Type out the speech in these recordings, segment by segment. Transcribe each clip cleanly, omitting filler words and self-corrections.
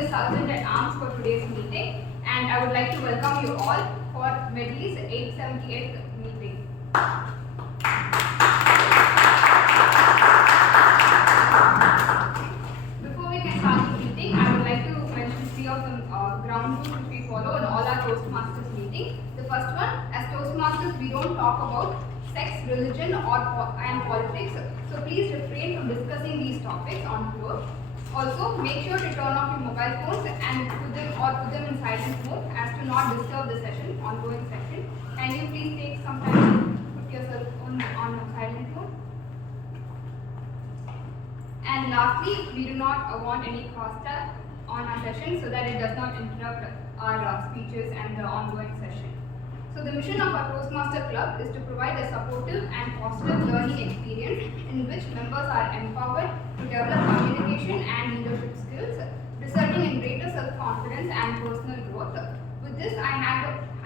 the Sergeant at Arms for today's meeting, and I would like to welcome you all for Medley's 878th meeting. Before we can start the meeting, I would like to mention three of the ground rules which we follow in all our Toastmasters meetings. The first one, as Toastmasters, we don't talk about sex, religion, and politics. So please refrain from discussing these topics on floor. Also, make sure to turn off your mobile phones and put them in silent mode as to not disturb the session, ongoing session. Can you please take some time to put yourself on silent mode? And lastly, we do not want any crosstalk on our session so that it does not interrupt our speeches and the ongoing session. So the mission of our Toastmaster Club is to provide a supportive and positive learning experience in which members are empowered to develop communication and leadership skills, resulting in greater self-confidence and personal growth. With this, I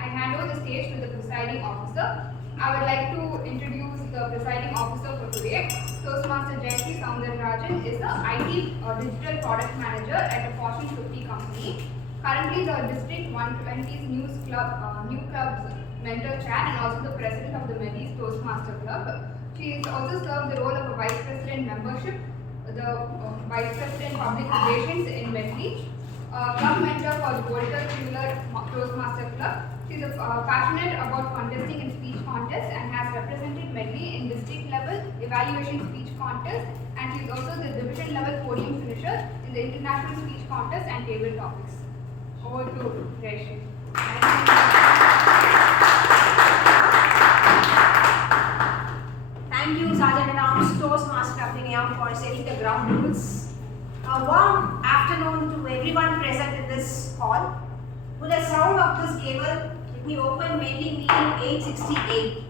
hand over the stage to the presiding officer. I would like to introduce the presiding officer for today. Toastmaster Jayashree Soundararajan is the IT digital product manager at a Fortune 50 company. Currently, the District 120's new club's mentor chair and also the president of the Medley's Toastmaster Club. She has also served the role of a vice president membership, the vice president public relations in Medley, club mentor for the Walter Fuller Toastmaster Club. She is passionate about contesting in speech contests and has represented Medley in district level evaluation speech contest, and she is also the division level podium finisher in the international speech contest and table topics. Over to Jayashree. Thank you, Sergeant at Arms, Toastmaster Abhinayam, for setting the ground rules. A warm afternoon to everyone present in this hall. With the sound of this gavel, let me open Medley meeting 868.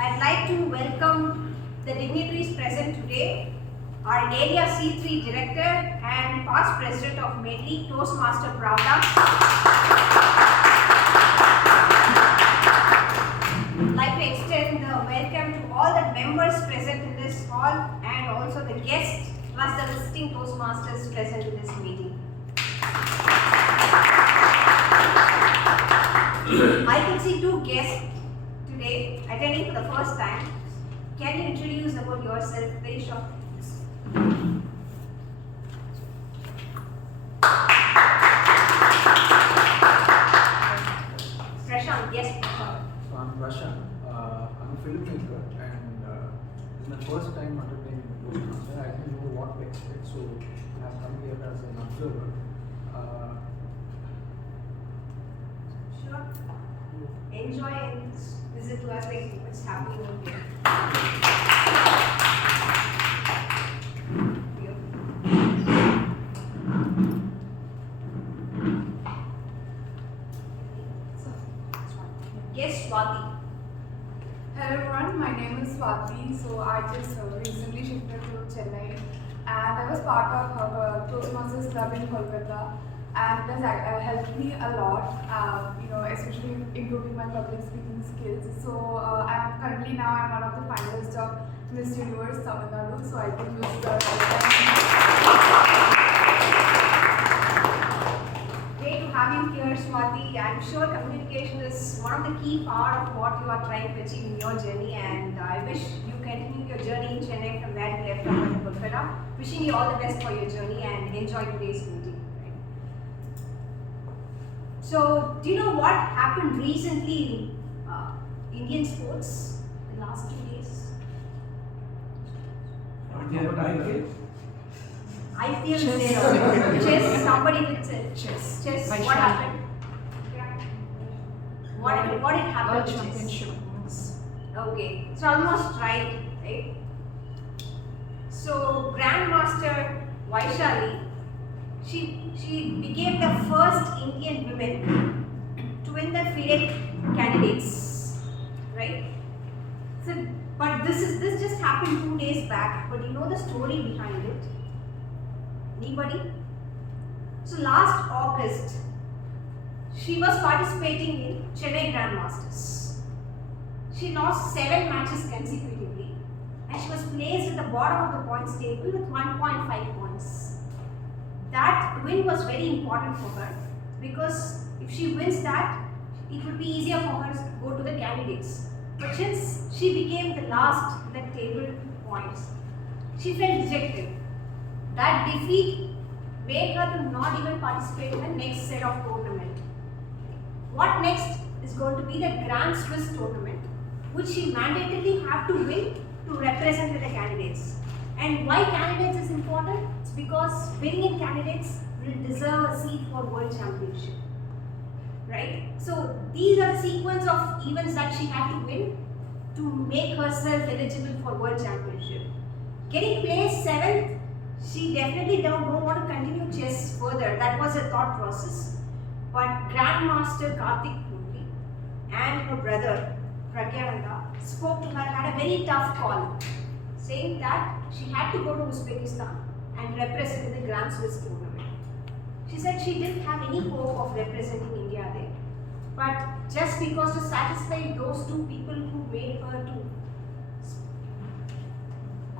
I'd like to welcome the dignitaries present today. Our Area C3 Director and past President of Medley, Toastmaster Pravda. I'd like to extend the welcome to all the members present in this hall and also the guests plus the visiting Toastmasters present in this meeting. I can see two guests today attending for the first time. Can you introduce about yourself very shortly? Prashant, yes, Prashant. So I'm Prashant. I'm a filmmaker and it's my first time attending Toastmaster. I didn't know what to expect, so I have come here as an observer. Sure. Enjoy and visit to us like what's happening over here. Yes, Swati. Hello everyone, my name is Swati. So I just recently shifted to Chennai and I was part of our Toastmasters Club in Kolkata, and it has helped me a lot, especially improving my public speaking skills. So I'm one of the finalists of Miss Universe Tamil Nadu, so I can use the Great to have you here, Swati. I'm sure communication is one of the key part of what you are trying to achieve in your journey, and I wish you continue your journey in Chennai from where you left from Kolkata. Wishing you all the best for your journey and enjoy today's meeting. Right? So, do you know what happened recently in Indian sports in the last 2 days? IPL is there. Chess, somebody did say. chess. Chess, what happened? What did happen World to Championship. chess? Okay, it's almost right? So, Grandmaster Vaishali, she became the first Indian woman to win the FIDE candidates, right? So, but this just happened 2 days back. But you know the story behind it? Anybody? So last August, she was participating in Chennai Grandmasters. She lost 7 matches consecutively and she was placed in the bottom of the points table with 1.5 points. That win was very important for her because if she wins that, it would be easier for her to go to the candidates. But since she became the last in the table points, she felt dejected. That defeat made her to not even participate in the next set of tournament. What next is going to be the Grand Swiss tournament, which she mandatorily have to win to represent the candidates. And why candidates is important? It's because winning in candidates will deserve a seat for World Championship. Right? So these are the sequence of events that she had to win to make herself eligible for World Championship. Getting placed 7th, she definitely don't want to continue chess further. That was her thought process. But Grandmaster Karthik Puri and her brother Pragyananda spoke to her, had a very tough call, saying that she had to go to Uzbekistan and represent in the Grand Swiss tournament. She said she didn't have any hope of representing India there. But just because to satisfy those two people who made her to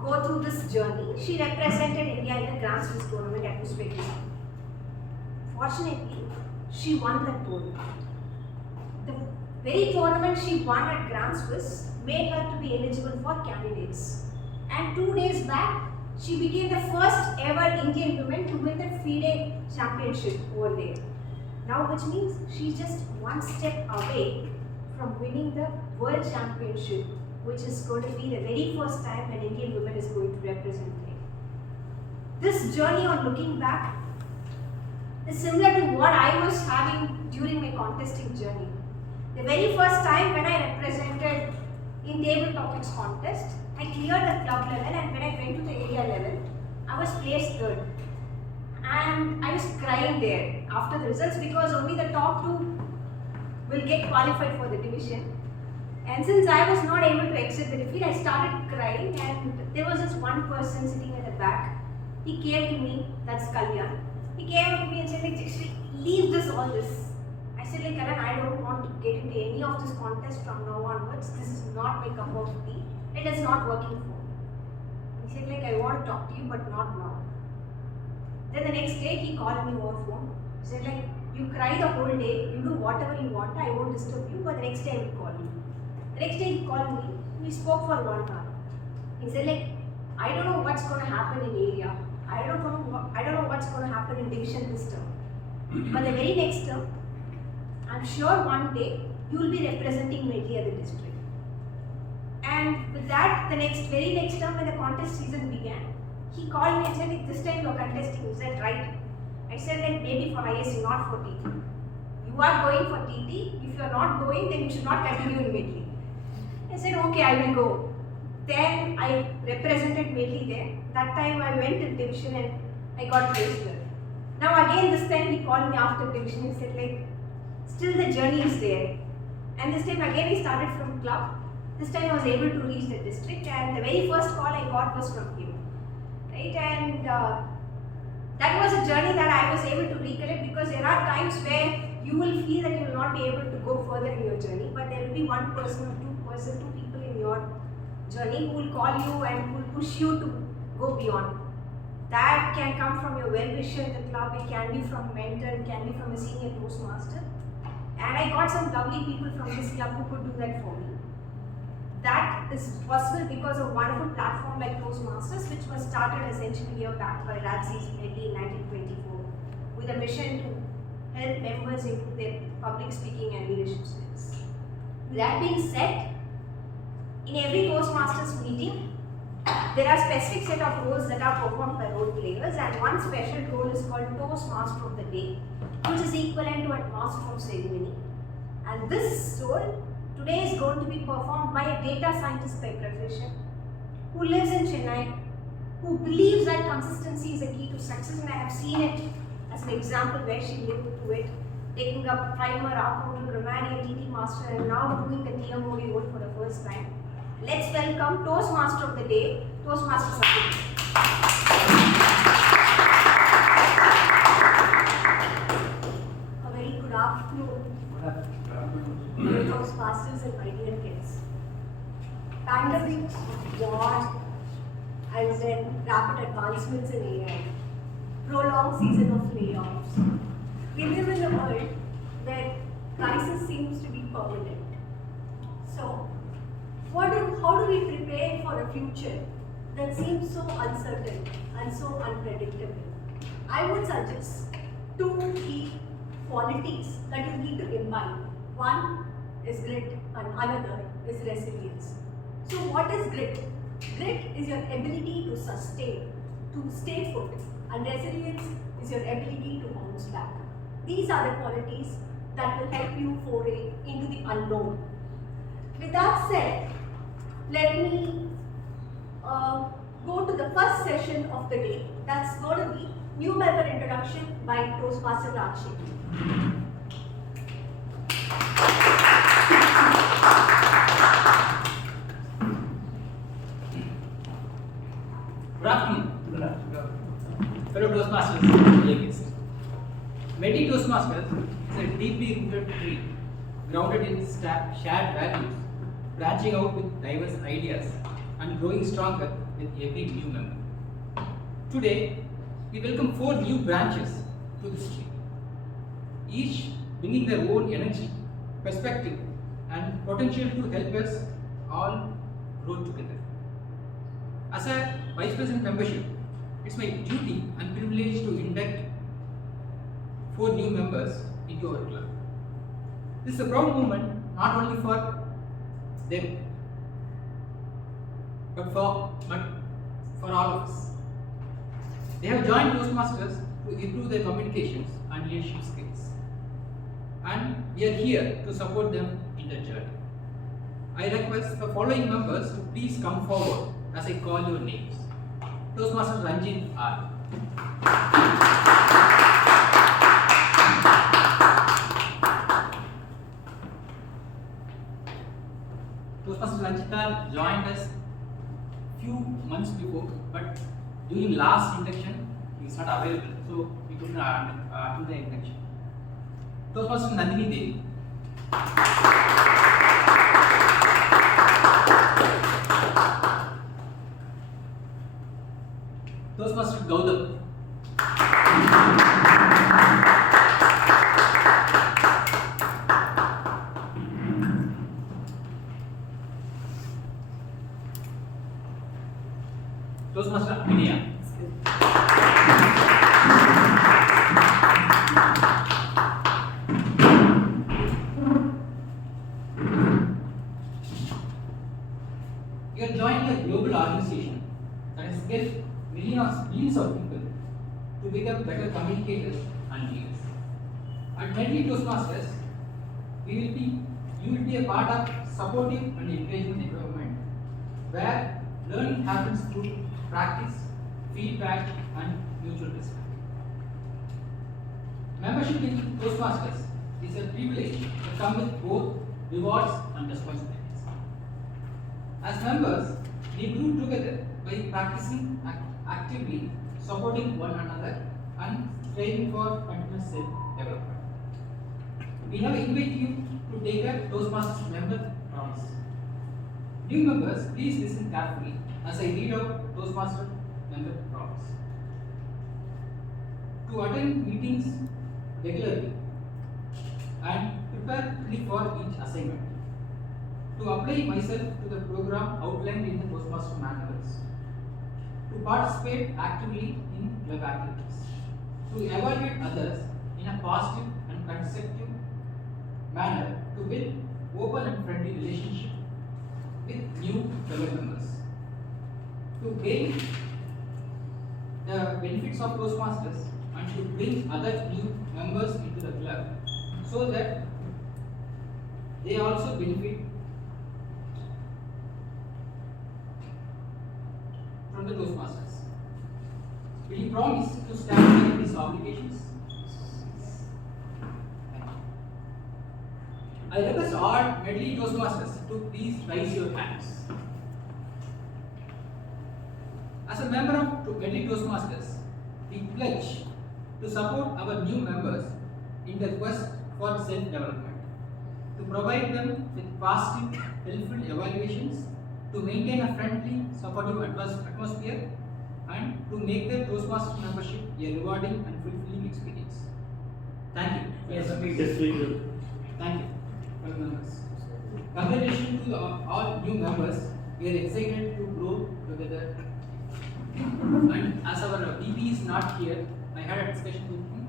go through this journey, she represented India in the Grand Swiss tournament at Uzbekistan. Fortunately, she won that tournament. The very tournament she won at Grand Swiss made her to be eligible for candidates. And 2 days back, she became the first ever Indian woman to win the FIDE championship over there. Now, which means she's just one step away from winning the World Championship, which is going to be the very first time an Indian woman is going to represent there. This journey on looking back is similar to what I was having during my contesting journey. The very first time when I represented in table topics contest, I cleared the club level, and when I went to the area level, I was placed 3rd. And I was crying there after the results because only the top 2 will get qualified for the division. And since I was not able to exit the defeat, I started crying, and there was this one person sitting at the back. He came to me, that's Kalyan. He came to me and said, like, leave all this. I said, like, Karan, I don't want to get into any of this contest from now onwards. This is not my cup of tea. It is not working for me. He said, like, I want to talk to you, but not now. Then the next day, he called me over phone. He said, like, you cry the whole day, you do whatever you want, I won't disturb you, but the next day I will call you. The next day he called me, we spoke for 1 hour. He said, like, I don't know what's going to happen in area. I don't know what's going to happen in division this term. But the very next term, I'm sure one day you will be representing Medley at the district. And with that, the very next term when the contest season began, he called me and said, like, this time you're contesting. Is that right? I said, like, maybe for ISC, not for TT. You are going for TT. If you are not going, then you should not continue in Medley. I said, okay, I will go. Then I represented Medley there. That time I went to division and I got placed there. Now again, this time he called me after division. He said, like, still the journey is there. And this time again he started from club. This time I was able to reach the district, and the very first call I got was from him. Right? And that was a journey that I was able to recollect, because there are times where you will feel that you will not be able to go further in your journey, but there will be one person or two people in your journey who will call you and who will push you to go beyond. That can come from your well-wisher in the club, it can be from mentor, it can be from a senior Toastmaster. And I got some lovely people from this club who could do that for me. That is possible because of a wonderful platform like Toastmasters, which was started essentially a year back by Radzi's Medley in 1924 with a mission to help members improve their public speaking and leadership skills. With that being said, in every Toastmasters meeting, there are specific set of roles that are performed by role players, and one special role is called Toastmaster of the Day, which is equivalent to a Master of Ceremony. And this role today is going to be performed by a data scientist by profession who lives in Chennai, who believes that consistency is the key to success, and I have seen it as an example where she lived to it, taking up primer, Arcodal, Romani, TT Master, and now doing the TMOD role for the first time. Let's welcome Toastmaster of the Day, Toastmaster Sapir. A very good afternoon. Toastmasters and my dear kids. Pandemic, war, rapid advancements in AI, prolonged season of layoffs. We live in a world where crisis seems to be permanent. So, how do we prepare for a future that seems so uncertain and so unpredictable? I would suggest two key qualities that you need to imbibe. One is grit and another is resilience. So what is grit? Grit is your ability to sustain, to stay put, and resilience is your ability to bounce back. These are the qualities that will help you foray into the unknown. With that said, let me go to the first session of the day. That's going to be new member introduction by Toastmaster Rakshi. Good afternoon. Fellow Toastmasters, dear guests. Medley Toastmasters is a deeply rooted tree, grounded in shared values, branching out with diverse ideas, and growing stronger with every new member. Today, we welcome 4 new branches to this tree, each bringing their own energy, perspective, and potential to help us all grow together. As a Vice President membership, it's my duty and privilege to induct 4 new members into our club. This is a proud moment not only for them, but for all of us. They have joined Toastmasters to improve their communications and leadership skills, and we are here to support them in their journey. I request the following members to please come forward as I call your names. Toastmaster Ranjit R. Toastmaster Ranjit R joined us few months before, but during last induction he is not available, so we couldn't do the induction. Toastmaster Nandini Devi. Toastmaster Gautam. Toastmaster Abhinaya. You are joining a global organization that has helped millions of people to become better communicators and leaders. At Medley Toastmasters, you will be a part of supportive and encouragement environment where learning happens through practice, feedback, and mutual respect. Membership in Toastmasters is a privilege that comes with both rewards and responsibilities. As members, we grew together by practicing actively, supporting one another, and striving for continuous self-development. We have invited you to take a Toastmasters member promise. New members, please listen carefully as I read out Toastmaster member promise. To attend meetings regularly and prepare fully for each assignment. To apply myself to the program outlined in the Toastmaster manuals. To participate actively in club activities. To evaluate others in a positive and constructive manner to build open and friendly relationship with new fellow members. To gain the benefits of Toastmasters and to bring other new members into the club so that they also benefit from the Toastmasters. Will you promise to stand by these obligations? Thank you. I request all Medley Toastmasters to please raise your hands. As a member of Medley Toastmasters, we pledge to support our new members in their quest for self-development, to provide them with positive, helpful evaluations, to maintain a friendly, supportive atmosphere, and to make their Toastmasters membership a rewarding and fulfilling experience. Thank you. Yes, we will. Thank you, fellow members. Congratulations to all new members. We are excited to grow together. And as our VP is not here, I had a discussion with him.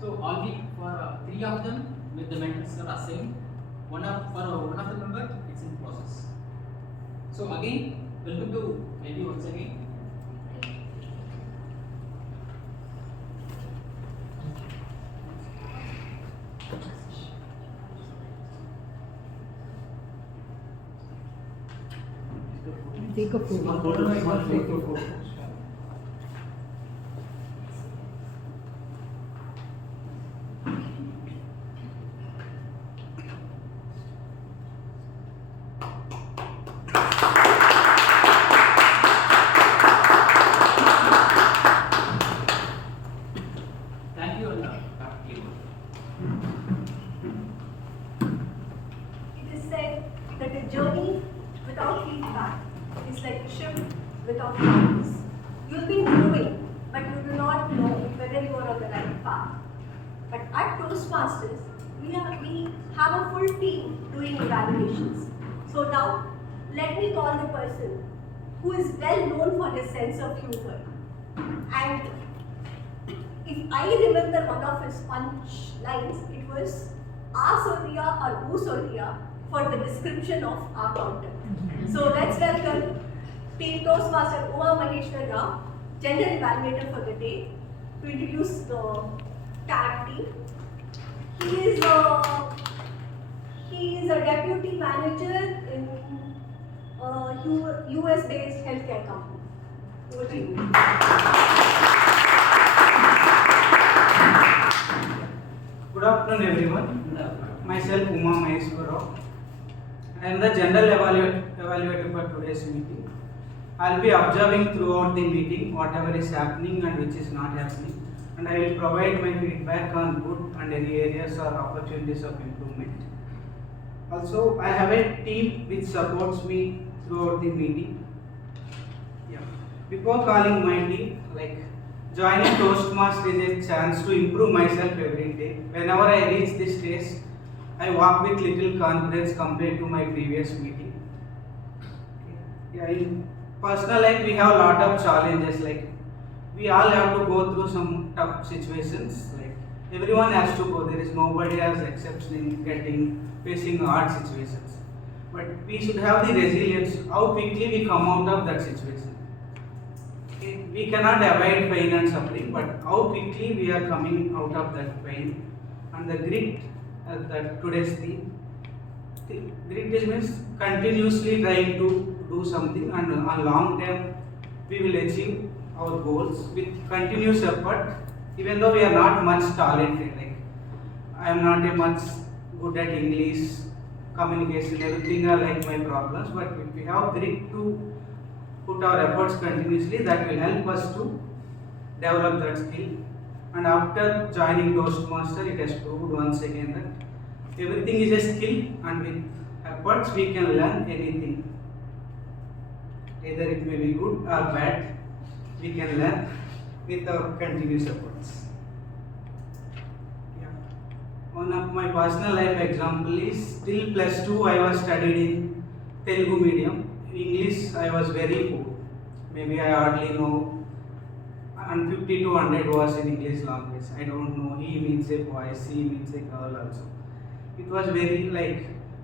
So already for 3 of them, with the mentors are assigned. For one of the member, it's in process. So again, welcome to Medley once again. Take a photo. Thank you, and back to you. It is said that a journey without feedback is like a ship without compass. You'll be moving, but you do not know whether you are on the right path. But at Toastmasters, we have a full team doing evaluations. So now, let me call the person who is well known for his sense of humor. And if I remember one of his punch lines, it was "Aa Soria or Oo Soria" for the description of our counter. So let's welcome Team Toastmaster Uma Maheshwar Rao, General Evaluator for the day, to introduce the tag team. He is a deputy manager in US-based healthcare company. Over to you. Good afternoon, everyone. Myself, Uma Maheshwar Rao. I am the general evaluator for today's meeting. I will be observing throughout the meeting whatever is happening and which is not happening, and I will provide my feedback on good and any areas or opportunities of improvement. Also, I have a team which supports me throughout the meeting. Yeah. Before calling my team, joining Toastmasters is a chance to improve myself every day. Whenever I reach this stage, I walk with little confidence compared to my previous meeting. Yeah, in personal life, we have a lot of challenges. We all have to go through some tough situations. Everyone has to go. There is nobody has exception in facing hard situations. But we should have the resilience. How quickly we come out of that situation. We cannot avoid pain and suffering, but how quickly we are coming out of that pain. And the grit, that today's theme. Grit is means continuously trying to do something, and on long term we will achieve our goals with continuous effort. Even though we are not much talented, I am not a much good at English, communication, everything are like my problems. But if we have grit to put our efforts continuously, that will help us to develop that skill. And after joining Toastmaster, it has proved once again that everything is a skill, and with efforts we can learn anything. Either it may be good or bad, we can learn with our continuous efforts. Yeah. One of my personal life example is till +2 I was studied in Telugu medium. English I was very poor. Maybe I hardly know, and 50 to 100 was in English language. I don't know. He means a boy, she means a girl also. It was very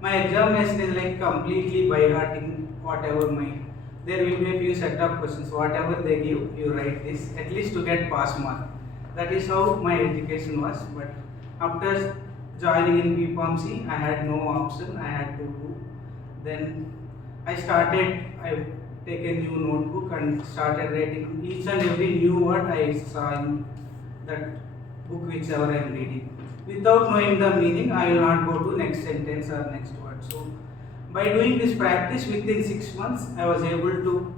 my examination is completely by hearting whatever my. There will be a few set of questions. Whatever they give, you write this at least to get pass mark. That is how my education was. But after joining in BPharmacy, I had no option. I had to do. Then I take a new notebook and started writing each and every new word I saw in that book whichever I am reading. Without knowing the meaning, I will not go to next sentence or next word. So by doing this practice within 6 months, I was able to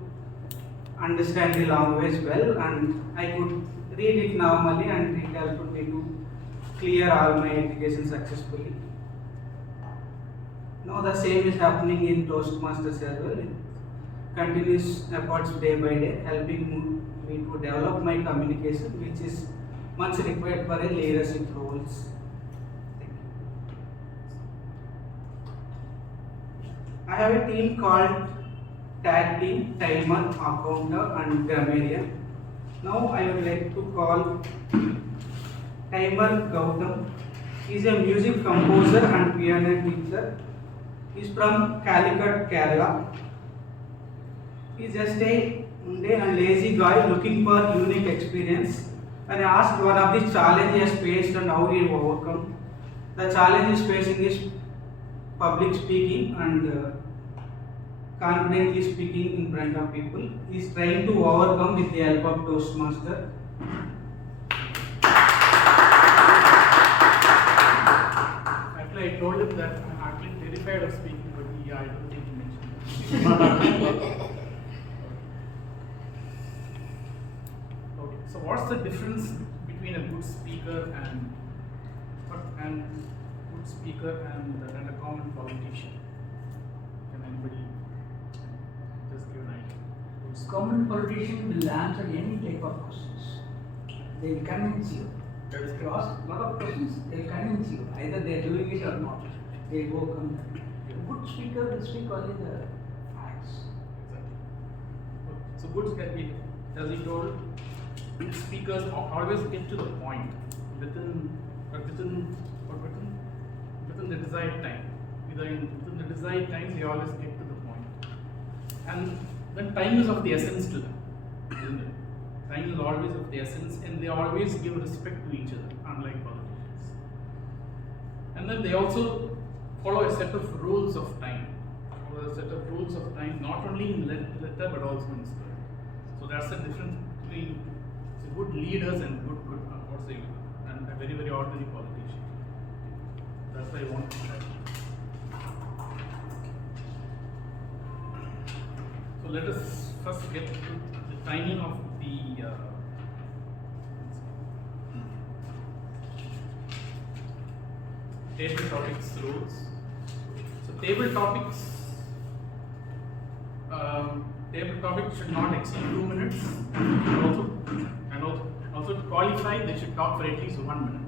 understand the language well, and I could read it normally, and it helped me to clear all my education successfully. Now the same is happening in Toastmasters as well. continuous efforts day by day, helping me to develop my communication, which is much required for a leadership roles. Thank you. I have a team called Tag Team, Timer, Accounter, and Grammarian. Now I would like to call Timer Gautam. He is a music composer and piano teacher. He is from Calicut, Kerala. He is just a mundane and lazy guy looking for unique experience. And I asked one of the challenges he has faced and how he overcome. The challenge he's facing is public speaking and confidently speaking in front of people. He is trying to overcome with the help of Toastmaster. Actually, I told him that I'm actually terrified of speaking, but I don't think he mentioned it. Okay, so what's the difference between a good speaker and a common politician? Can anybody just give an idea? Common politician will answer any type of questions. They will convince you. If you ask a lot of questions, they will convince you. Either they are doing it or not. They will overcome that. A good speaker will speak only the facts. Exactly. So good can be, as he told, good speakers always get to the point within the desired time. Within the desired time, they always get to the point. And then time is of the essence to them, isn't it? Time is always of the essence, and they always give respect to each other, unlike politicians. And then they also follow a set of rules of time. Not only in letter but also in spirit. So that's the difference between good leaders and and a very, very ordinary politician. That's why I want to share. So let us first get to the timing of the table topics rules. So table topics should not exceed 2 minutes, and also to qualify they should talk for at least 1 minute.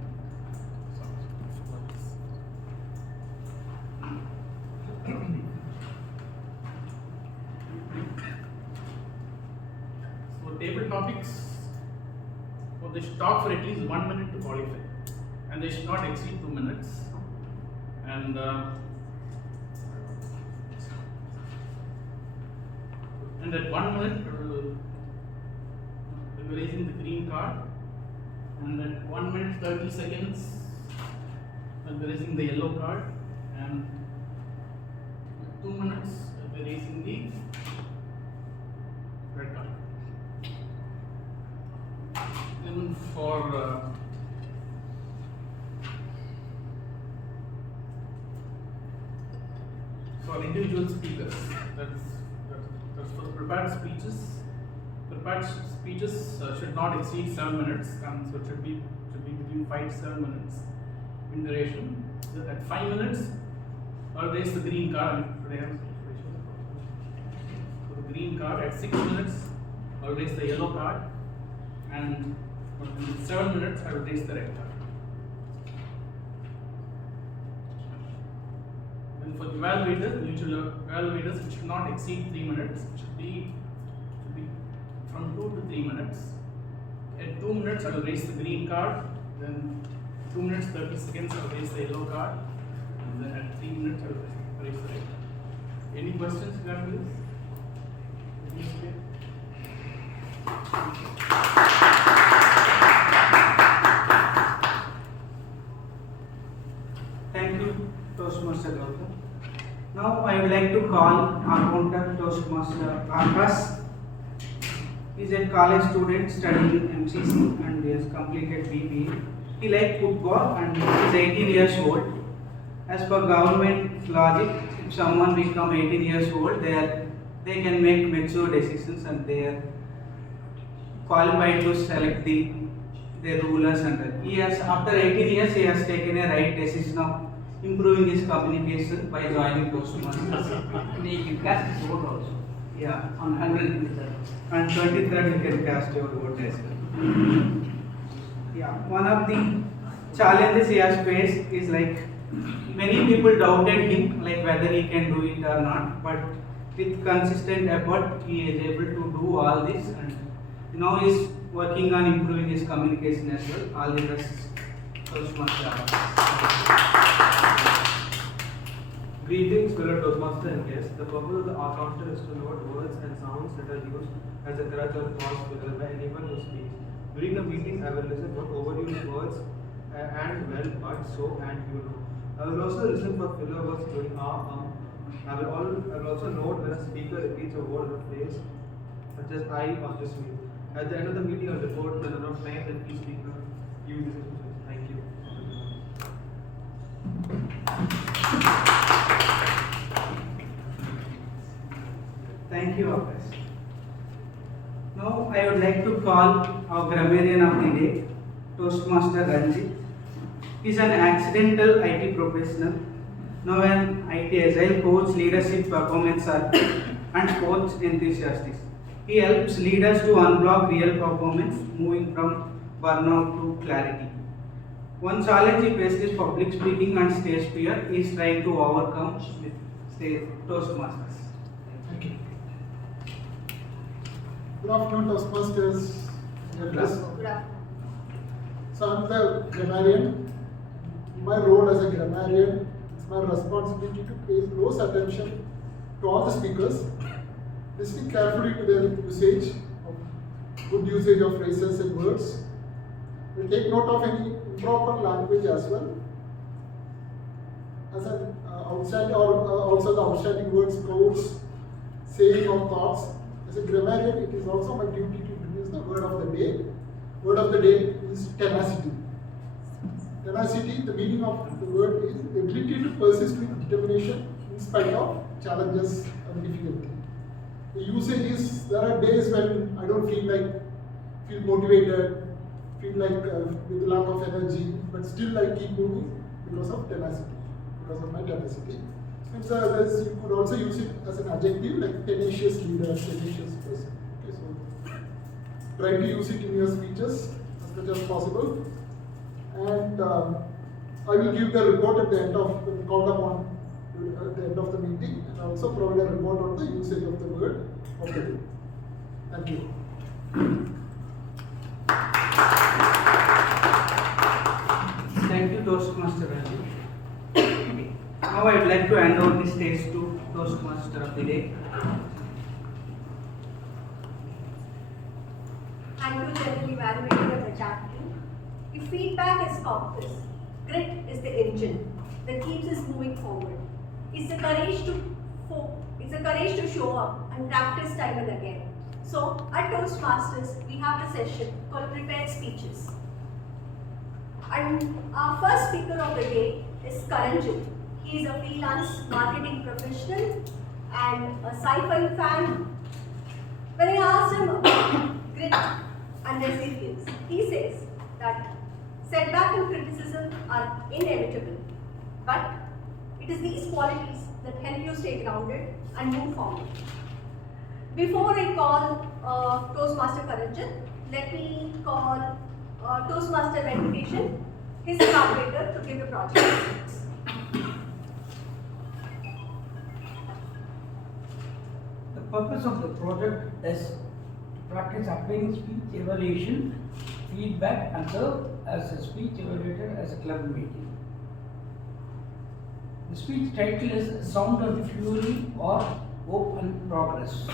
So table topics, they should talk for at least 1 minute to qualify, and they should not exceed 2 minutes. And at 1 minute, we'll be raising the green card, and at 1 minute 30 seconds, we'll be raising the yellow card, and at 2 minutes, we'll be raising the red card. Then for individual speakers, that's for the prepared speeches. Prepared speeches should not exceed 7 minutes, and so it should be between 5 to 7 minutes in duration. So at 5 minutes, I'll raise the green card. Today I'm so the green card. At 6 minutes, I'll raise the yellow card, and in 7 minutes, I will raise the red card. For evaluators, mutual evaluators, it should not exceed 3 minutes. It should be from 2 to 3 minutes. At 2 minutes, I will raise the green card. Then 2 minutes 30 seconds, I will raise the yellow card. And then at 3 minutes, I will raise the red card. Any questions regarding this? Thank you, Toastmaster Gautam. Now I would like to call accountant Toastmaster Akash. He is a college student studying MCC and he has completed BBA. He likes football and he is 18 years old. As per government logic, if someone become 18 years old, they can make mature decisions and they are qualified to select the rulers, and he has, after 18 years, he has taken a right decision of improving his communication by joining Toastmasters. And he can cast his vote also. Yeah. On 100th. And 23rd you can cast your vote as well. Yeah, one of the challenges he has faced is like many people doubted him, like whether he can do it or not. But with consistent effort, he is able to do all this, and now he's working on improving his communication as well. All the best, Toastmasters. Greetings, fellow Toastmaster and guests. The purpose of the encounter is to note words and sounds that are used as a crutch or cause filler by anyone who speaks. During the meeting, I will listen for overused words and well, but, so, and you know. I will also listen for filler words during I will also note when a speaker repeats a word or phrase, such as I or this me. At the end of the meeting, I will report the number of times that each speaker used this expression. Thank you. Thank you, Akash. Now I would like to call our grammarian of the day, Toastmaster Ranjit. He is an accidental IT professional, now an IT agile coach, leadership performance and coach enthusiast. He helps leaders to unblock real performance, moving from burnout to clarity. One challenge he faced is public speaking and stage fear. He is trying to overcome with Toastmasters. Thank you. Good afternoon, Toastmasters. Good afternoon. So I'm the grammarian. My role as a grammarian, it's my responsibility to pay close attention to all the speakers, listening carefully to their usage, good usage of phrases and words. We'll take note of any improper language as well. As an outstanding also the outstanding words, quotes, saying of thoughts. As a grammarian, it is also my duty to introduce the word of the day. Word of the day is tenacity. Tenacity, the meaning of the word is the ability to persist with determination in spite of challenges and difficulty. The usage is, there are days when I don't feel motivated, feel like with lack of energy, but still I keep moving because of tenacity, because of my tenacity. And so you could also use it as an adjective, like tenacious leader, tenacious person. Okay, so try to use it in your speeches as much as possible. And I will give the report at the end of the called upon at the end of the meeting, and also provide a report on the usage of the word of the day. Thank you. Thank you, Toastmaster Ranjit. Now I would like to hand over the stage to Toastmaster of the day. Thank you, General Evaluator of the chat team. If feedback is compass, grit is the engine that keeps us moving forward. It's the courage to show up and practice time and again. So at Toastmasters, we have a session called Prepared Speeches. And our first speaker of the day is Karanjit. He is a freelance marketing professional and a sci-fi fan. When I asked him about grit and resilience, he says that setback and criticism are inevitable, but it is these qualities that help you stay grounded and move forward. Before I call Toastmaster Karanjit, let me call Toastmaster Venkatesan, his collaborator, to give a project. The purpose of the project is to practice applying speech evaluation, feedback, and serve as a speech evaluator as a club meeting. The speech title is Sound and Fury or Hope and Progress.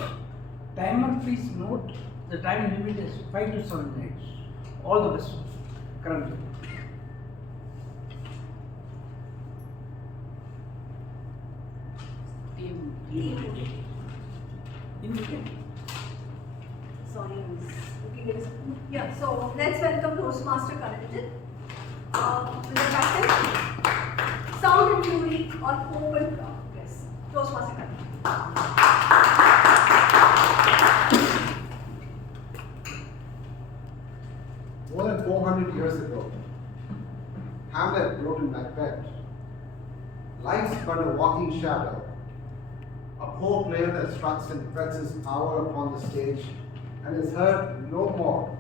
Timer, please note the time limit is 5 to 7 minutes. All the best. Currently. Sorry, I was looking at his. Yeah, so let's welcome Toastmaster Karanjit. With the title Sound and Fury or Hope and Progress. Toastmaster Karanjit. More than 400 years ago, Hamlet wrote in Macbeth, "Life's but a walking shadow a poor player that struts and frets his power upon the stage and is heard no more.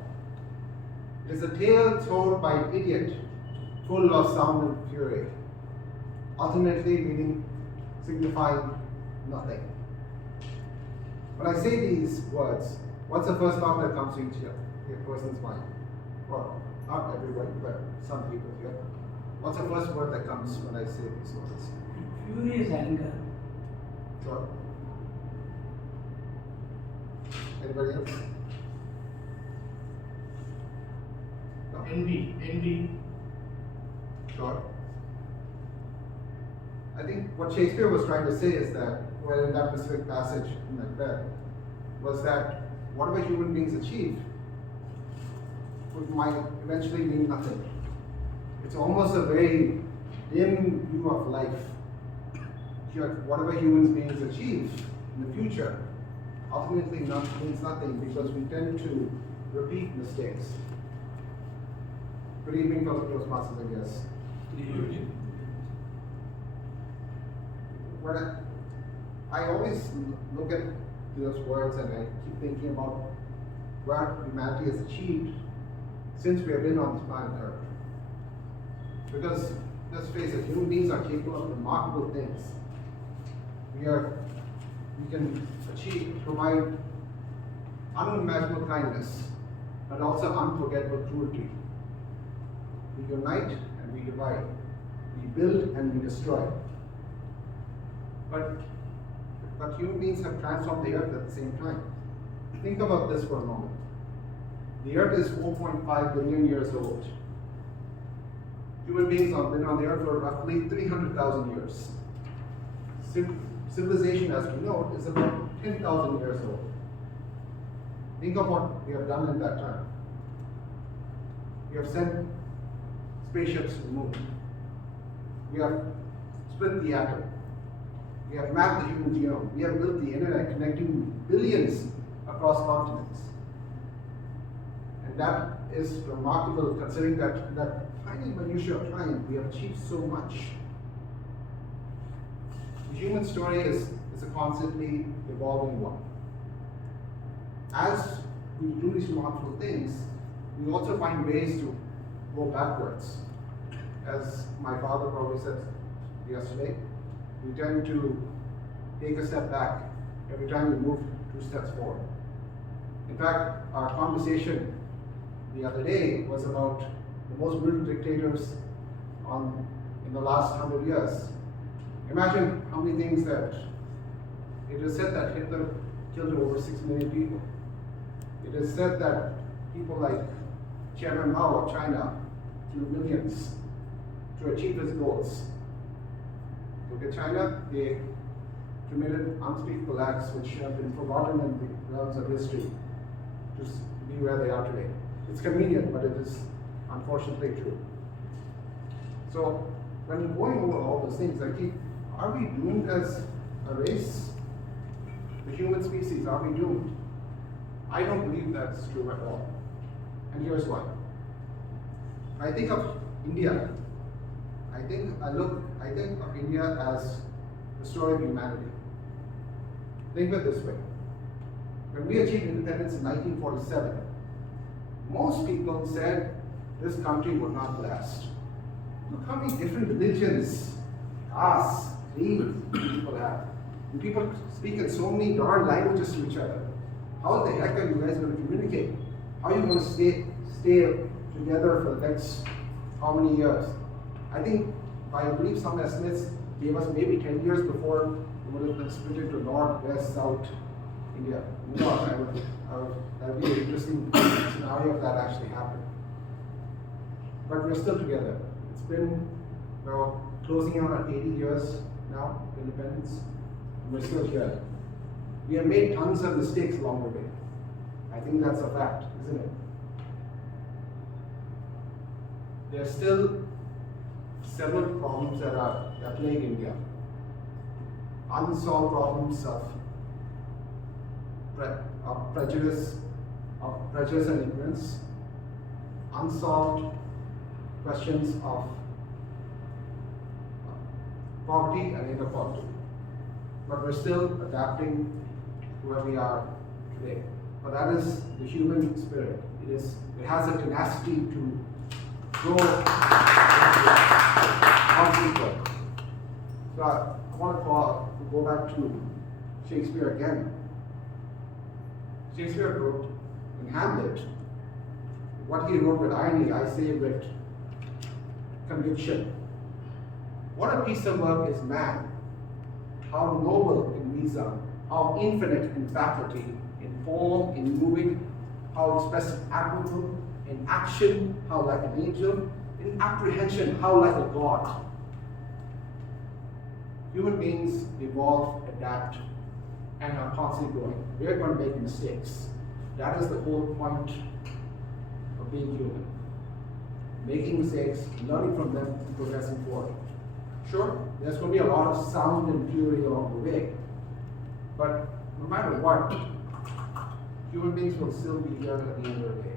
It is a tale told by an idiot, full of sound and fury, ultimately meaning, signifying nothing. When I say these words, what's the first thought that comes into your person's mind? Well, not everybody, but some people here. What's the first word that comes when I say these words? Furious anger. Sure. Anybody else? No? Envy. Sure. I think what Shakespeare was trying to say is that, well, in that specific passage in Macbeth, was that whatever human beings achieve might eventually mean nothing. It's almost a very dim view of life. Whatever human beings achieve in the future ultimately means nothing because we tend to repeat mistakes. Good evening, fellow Toastmasters, I guess. Good evening. When I always look at those words and I keep thinking about what humanity has achieved since we have been on this planet Earth. Because, let's face it, human beings are capable of remarkable things. We can provide unimaginable kindness, but also unforgettable cruelty. We unite and we divide. We build and we destroy. But human beings have transformed the earth at the same time. Think about this for a moment. The earth is 4.5 billion years old. Human beings have been on the earth for roughly 300,000 years. Civilization, as we know, is about 10,000 years old. Think of what we have done in that time. We have sent spaceships to the moon. We have split the atom. We have mapped the human genome. We have built the internet connecting billions across continents. And that is remarkable considering that tiny minutiae of time, we have achieved so much. The human story is a constantly evolving one. As we do these remarkable things, we also find ways to go backwards. As my father probably said yesterday, we tend to take a step back every time we move 2 steps forward. In fact, our conversation the other day was about the most brutal dictators in the last 100 years. Imagine how many things that it is said that Hitler killed over 6 million people. It is said that people like Chairman Mao of China killed millions to achieve his goals. Look at China, they committed unspeakable acts which have been forgotten in the realms of history to be where they are today. It's convenient, but it is unfortunately true. So, when going over all those things, are we doomed as a race? The human species, are we doomed? I don't believe that's true at all. And here's why. I think of India. I think of India as the story of humanity. Think of it this way. When we achieved independence in 1947, most people said this country would not last. Look how many different religions, castes, creeds people have. And people speak in so many darn languages to each other. How the heck are you guys going to communicate? How are you going to stay together for the next how many years? I believe some estimates gave us maybe 10 years before we would have been split into North, West, South India. That would be an interesting scenario if that actually happened. But we're still together. It's been, closing out on 80 years now, independence, and we're still here. We have made tons of mistakes along the way. I think that's a fact, isn't it? There are still several problems that plague India. Unsolved problems of prejudice and ignorance. Unsolved questions of poverty and inequality. but we're still adapting to where we are today. But that is the human spirit. It has a tenacity to grow on people. So I want to go back to Shakespeare again. Shakespeare wrote in Hamlet, what he wrote with irony, I say with conviction. What a piece of work is man, how noble in reason, how infinite in faculty, in form, in moving, how expressive admirable, in action, how like an angel, in apprehension, how like a god. Human beings evolve, adapt, and are constantly growing. We are going to make mistakes. That is the whole point of being human. Making mistakes, learning from them, and progressing forward. Sure, there's going to be a lot of sound and fury along the way. But no matter what, human beings will still be here at the end of the day.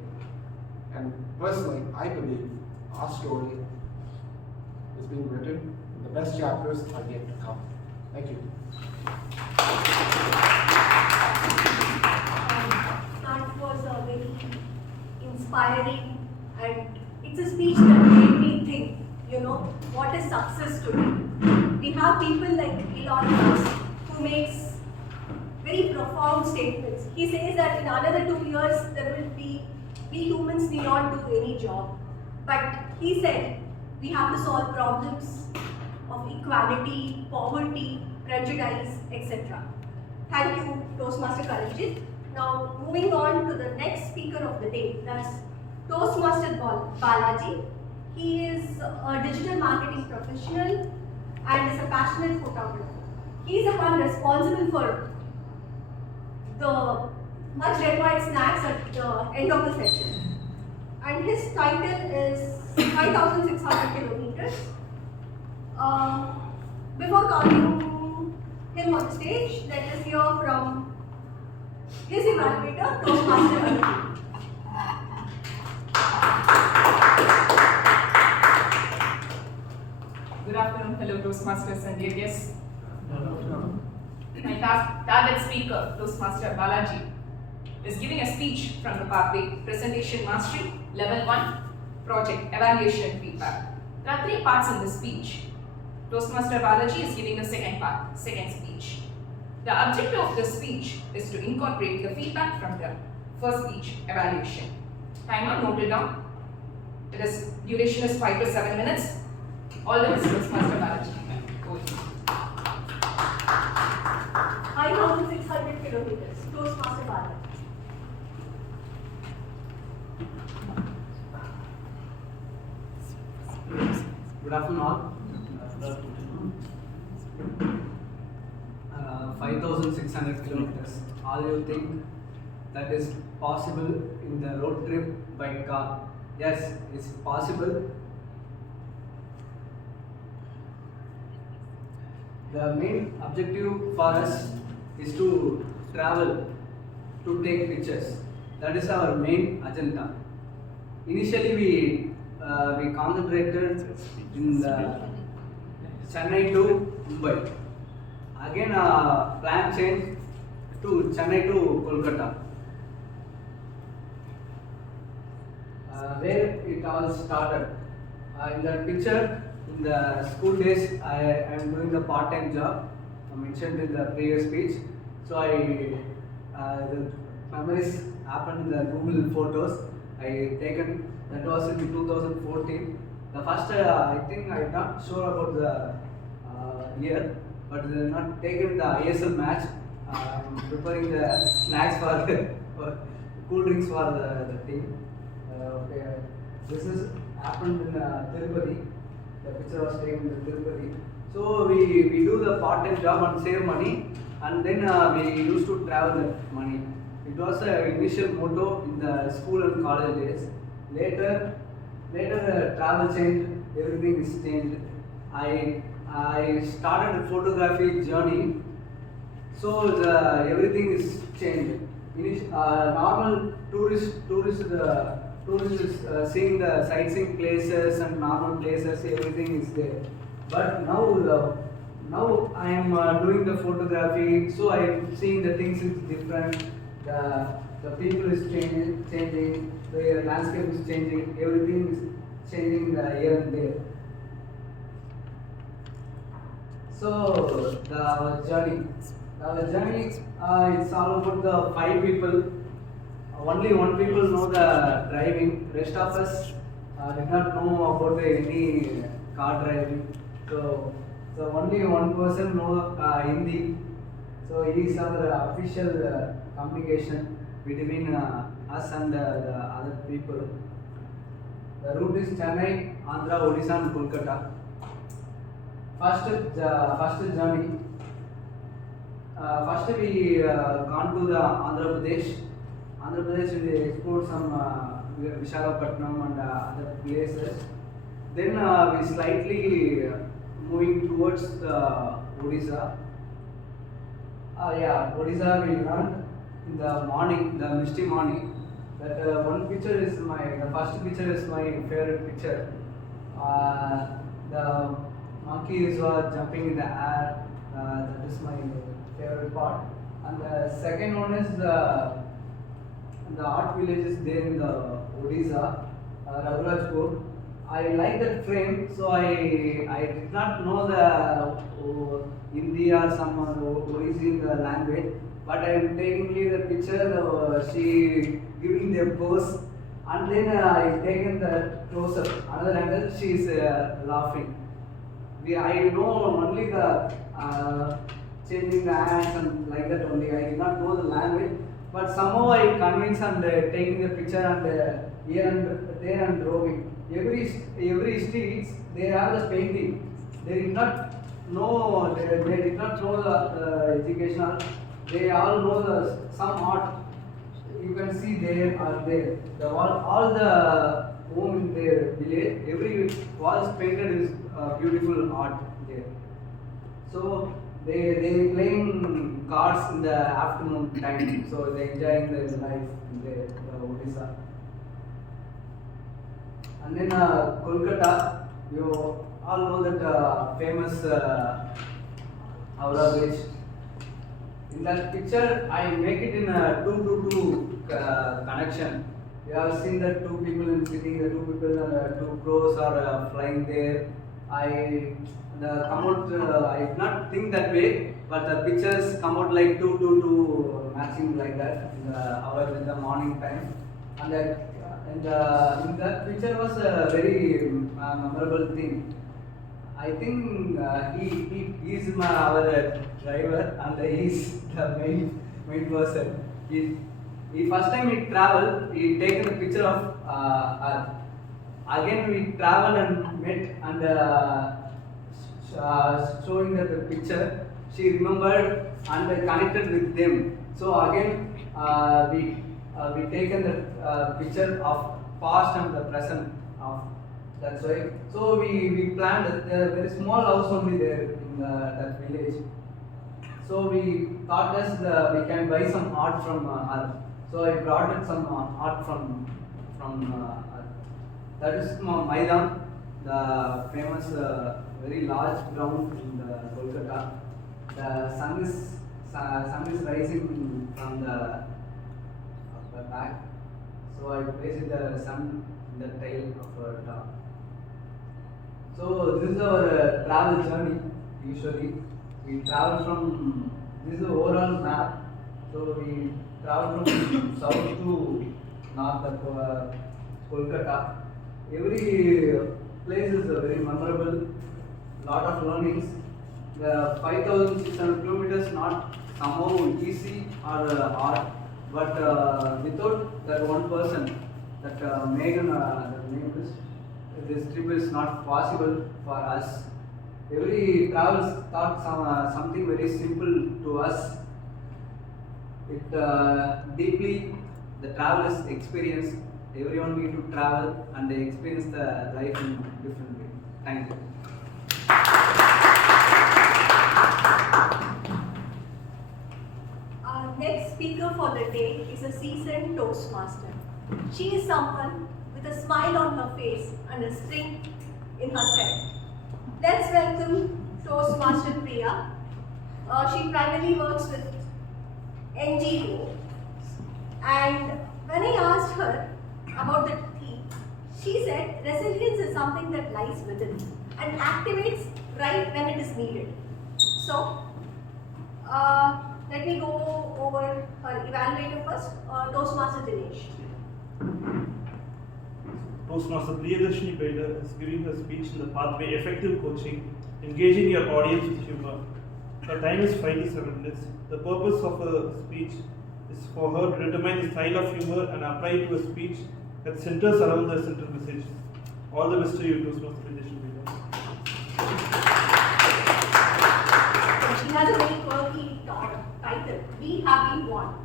And personally, I believe our story is being written. The best chapters are yet to come. Thank you. That was a very inspiring, and it's a speech that made me think, what is success today? We have people like Elon Musk who makes very profound statements. He says that in another 2 years we humans need not do any job. But he said we have to solve problems of equality, poverty, prejudice, etc. Thank you, Toastmaster Karanjit. Now moving on to the next speaker of the day, that's Toastmaster Balaji. He is a digital marketing professional and is a passionate photographer. He is the one responsible for the much required snacks at the end of the session. And his title is 5,600 kilometers. Before calling him on the stage, let us hear from his evaluator, Toastmaster Arun. Good afternoon, fellow Toastmasters and dear guests. My target speaker, Toastmaster Balaji, is giving a speech from the pathway Presentation Mastery, Level 1, Project Evaluation Feedback. There are 3 parts in this speech. Toastmaster Balaji is giving the second speech. The objective of this speech is to incorporate the feedback from the first speech, evaluation. Timer noted down. Duration is 5 to 7 minutes. All the best, Toastmaster Balaji. Go ahead. 5,600 kilometers, Toastmaster Balaji. Good afternoon all. 5,600 kilometers. All you think that is possible in the road trip by car? Yes, it's possible. The main objective for us is to travel, to take pictures. That is our main agenda. Initially, we concentrated in the Chennai to Mumbai. Again, plan changed to Chennai to Kolkata. Where it all started. In that picture, in the school days, I am doing the part-time job. I mentioned in the previous speech. So the memories happened in the Google photos. I taken, that was in 2014. The first, I think I'm not sure about the year, but they're not taken the ISL match. I'm preparing the snacks for cool drinks for the team. Okay, this is happened in Tirupati. The picture was taken in Tirupati. So we do the part-time job and save money, and then we used to travel that money. It was an initial motto in the school and college days. Later travel changed. Everything is changed. I started a photography journey. So everything is changed. Normal tourists is seeing the sightseeing places and normal places, everything is there. But now now I am doing the photography, so I am seeing the things is different. The people is changing. The landscape is changing. Everything is changing here and there. So our journey, it's all about the 5 people. Only 1 people know the driving. Rest of us did not know about any car driving. So only 1 person know Hindi. So he is our official communication between us and the other people. The route is Chennai, Andhra, Odisha, and Kolkata. First journey. First we gone to the Andhra Pradesh. Andhra Pradesh we explored some Visakhapatnam and other places. Then we slightly moving towards the Odisha. Odisha we learned in the morning, the misty morning. That one picture is the first picture is my favorite picture. The monkey is jumping in the air. That is my favorite part. And the second one is the art village is there in the Odisha, Raghurajpur. I like that frame, so I did not know the Hindi or some Orisian language, but I am taking the picture. She giving the pose, and then I taken the close up. Another angle, she is laughing. I know only the changing the hands and like that only. I did not know the language, but somehow I convinced and taking the picture and here and there and drawing. Every streets they have the painting. They did not know. They did not know the educational. They all know some art. You can see there are there. All the home in their village. Every wall is painted is beautiful art there. So they playing cards in the afternoon time. So they enjoying their life in the Odisha. And then Kolkata, you all know that famous Howrah Bridge. In that picture, I make it in a 2-to-2 connection. You have seen that 2 people in sitting, the 2 people and 2 crows are flying there. I did not think that way, but the pictures come out like 2-to-2 matching like that in the morning time. And in that picture was a very memorable thing. I think he is our driver and he is the main person. He first time he traveled, he taken a picture of her. Again we traveled and met and showing that the picture. She remembered and connected with them. So again we taken the picture of past and the present of that's why. So we planned a very small house only there in that village. So we thought as we can buy some art from her. So I brought some art from her. That is Maidan, the famous very large ground in the Kolkata. The sun is rising from the back. So I placed the sun in the tail of a dog. So this is our travel journey. Usually we travel from, this is the overall map. So we travel from south to north of Kolkata. Every place is very memorable. Lot of learnings. The 5,600 kilometers not somehow easy or hard. But without that one person, that Megan, this trip is not possible for us. Every travel taught something very simple to us. It deeply, the travel is experience. Everyone need to travel and they experience the life in different way. Thank you. Next speaker for the day is a seasoned Toastmaster. She is someone with a smile on her face and a string in her step. Let's welcome Toastmaster Priya. She primarily works with NGO. And when I asked her about the theme, she said resilience is something that lies within and activates right when it is needed. So, let me go over her evaluator first, Toastmaster Dinesh. Toastmaster Priyadarshini Bader is giving her speech in the pathway Effective Coaching, engaging your audience with humor. Her time is 5 to 7 minutes. The purpose of her speech is for her to determine the style of humor and apply it to a speech that centers around the central message. All the best to you, Toastmaster Priyadarshini Bader. She has a very quirky title. We have been warned.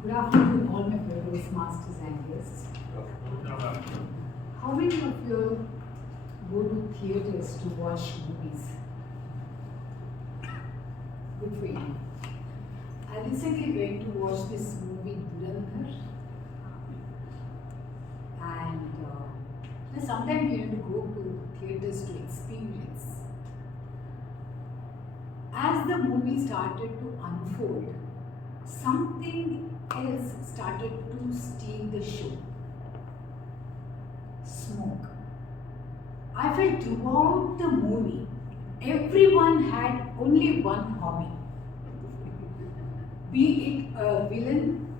Good afternoon, all my fellow Toastmasters and guests. How many of you go to theatres to watch movies? Good for you. I recently went to watch this movie Durandar, and sometimes you have to go to theatres to experience. As the movie started to unfold, something else started to steal the show. Smoke. I felt throughout the movie, everyone had only one hobby. Be it a villain,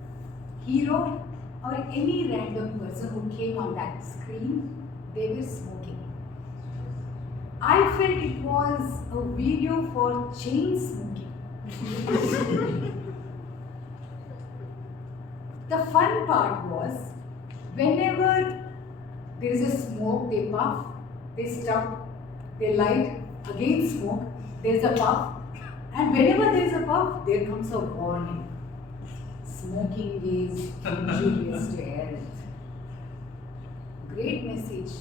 hero, or any random person who came on that screen, they were smoking. I felt it was a video for chain smoking. The fun part was, whenever there is a smoke, they puff, they stop, they light, again smoke, there is a puff, and whenever there is a puff, there comes a warning. Smoking is injurious to health. Great message.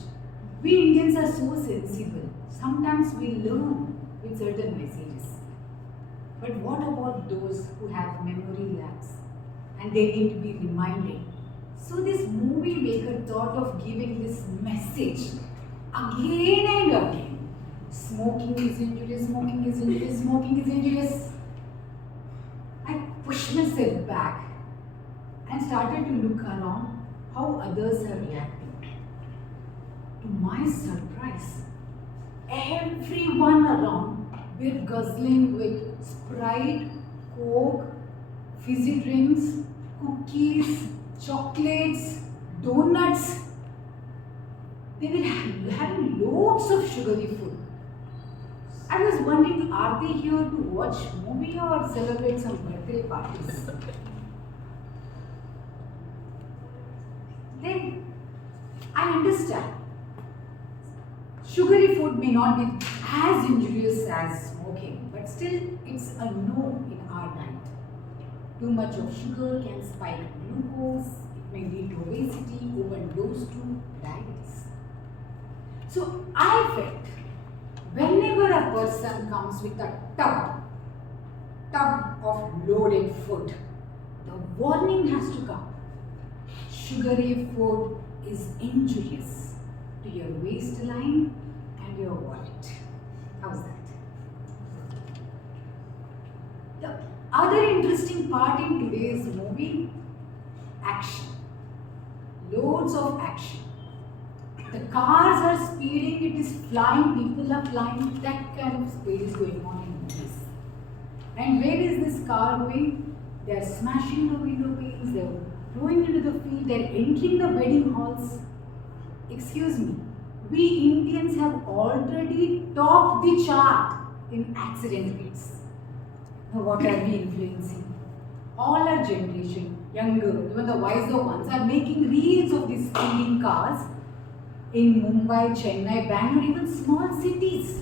We Indians are so sensible. Sometimes we learn with certain messages. But what about those who have memory lapse and they need to be reminded? So this movie maker thought of giving this message again and again. Smoking is injurious, smoking is injurious, smoking is injurious. I pushed myself back and started to look around how others are reacting. To my surprise, everyone around were guzzling with Sprite, Coke, fizzy drinks, cookies, chocolates, donuts. They were having loads of sugary food. I was wondering, are they here to watch movie or celebrate some birthday parties? Then I understand. Sugary food may not be as injurious as smoking, but still it's a no in our diet. Too much of sugar can spike glucose, it may lead to obesity, overdose to diabetes. So I felt whenever a person comes with a tub of loaded food, the warning has to come. Sugary food is injurious to your waistline and your wallet. How's that? The other interesting part in today's movie, action. Loads of action. The cars are speeding, it is flying, people are flying, that kind of speed is going on in movies. And where is this car going? They are smashing the window panes, they are going into the field, they are entering the wedding halls. Excuse me, we Indians have already topped the chart in accident rates. Now what are we influencing? All our generation, younger, even the wiser ones, are making reels of these speeding cars in Mumbai, Chennai, Bangalore, even small cities.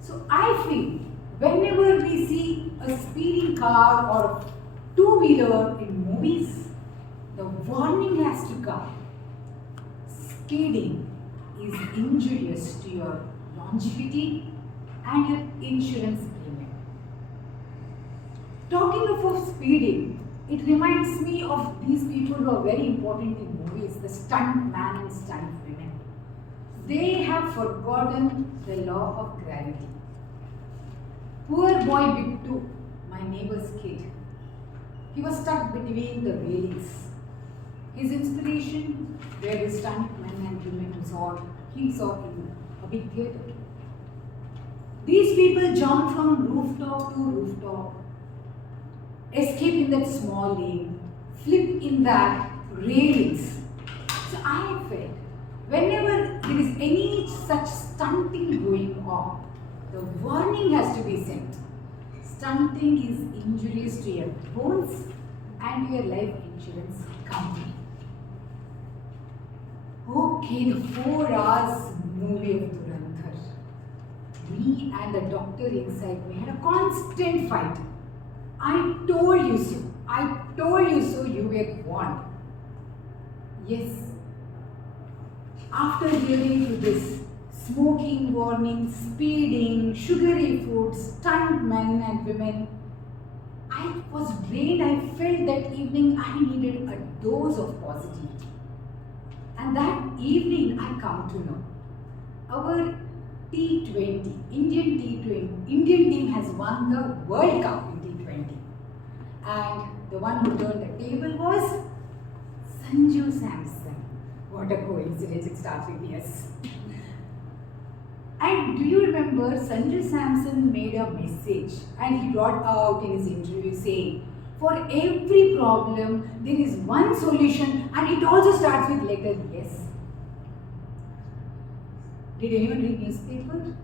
So I feel whenever we see a speeding car or a two-wheeler in movies, the warning has to come. Speeding is injurious to your longevity and your insurance payment. Talking of speeding, It reminds me of these people who are very important in movies, the stunt man and stunt women. They have forgotten the law of gravity. Poor boy Bittu, my neighbor's kid, he was stuck between the railings. His inspiration were the stunt men and women he saw in a big theatre. These people jump from rooftop to rooftop, escape in that small lane, flip in that railings. So I felt whenever there is any such stunting going on, the warning has to be sent. Stunting is injurious to your bones and your life insurance company. Okay, the 4 hours movie of Dhurandhar. Me and the doctor inside me had a constant fight. I told you so. I told you so, you were warned. Yes. After hearing to this, smoking warning, speeding, sugary foods, stunt men and women, I was drained. I felt that evening I needed a dose of positivity. And that evening I come to know our T20, Indian team has won the World Cup in T20. And the one who turned the table was Sanju Samson. What a coincidence, it starts with yes. And do you remember Sanju Samson made a message and he brought out in his interview saying, for every problem there is one solution and it also starts with letter yes. Did anyone read newspaper?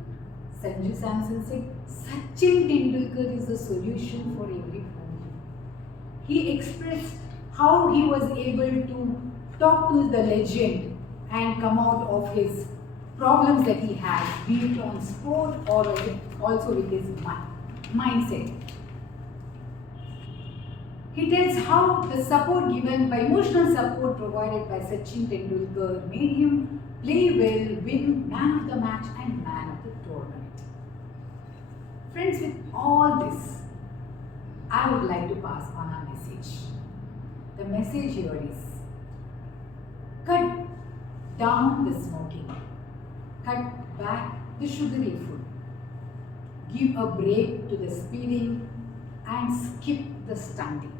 Sanju Samson said, Sachin Tendulkar is the solution for every problem. He expressed how he was able to talk to the legend and come out of his problems that he had, be it on sport or also with his mindset. He tells how the support given by emotional support provided by Sachin Tendulkar made him play well, win man of the match and man of the tournament. Friends, with all this, I would like to pass on a message. The message here is, cut down the smoking, cut back the sugary food, give a break to the speeding and skip the stunting.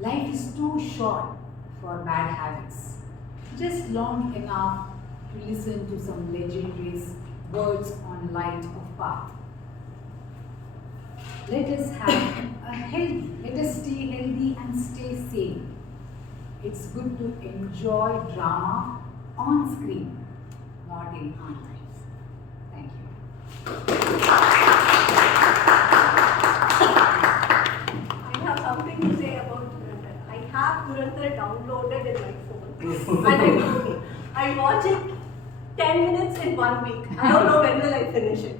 Life is too short for bad habits, just long enough to listen to some legendary words on light of path. Let us let us stay healthy and stay sane. It's good to enjoy drama on screen, not in our lives. Thank you. I have something to say about Dhurandhar. I have Dhurandhar downloaded in my phone. And I watch it 10 minutes in 1 week. I don't know when will I finish it.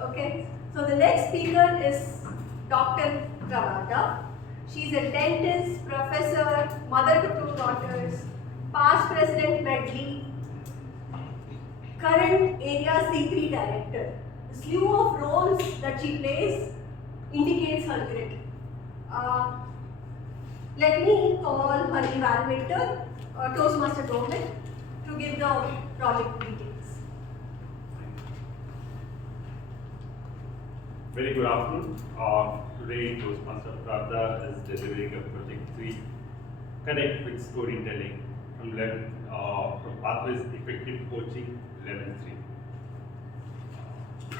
Okay? So the next speaker is Dr. Ravada. She's a dentist, professor, mother to 2 daughters, past president Medley, current area C3 director. The slew of roles that she plays indicates her grit. Let me call her evaluator, Toastmaster Government, to give the project details. Very good afternoon. Today, Toastmaster Pravda is delivering a Project 3, Connect with Storytelling from Pathways Effective Coaching Level 3.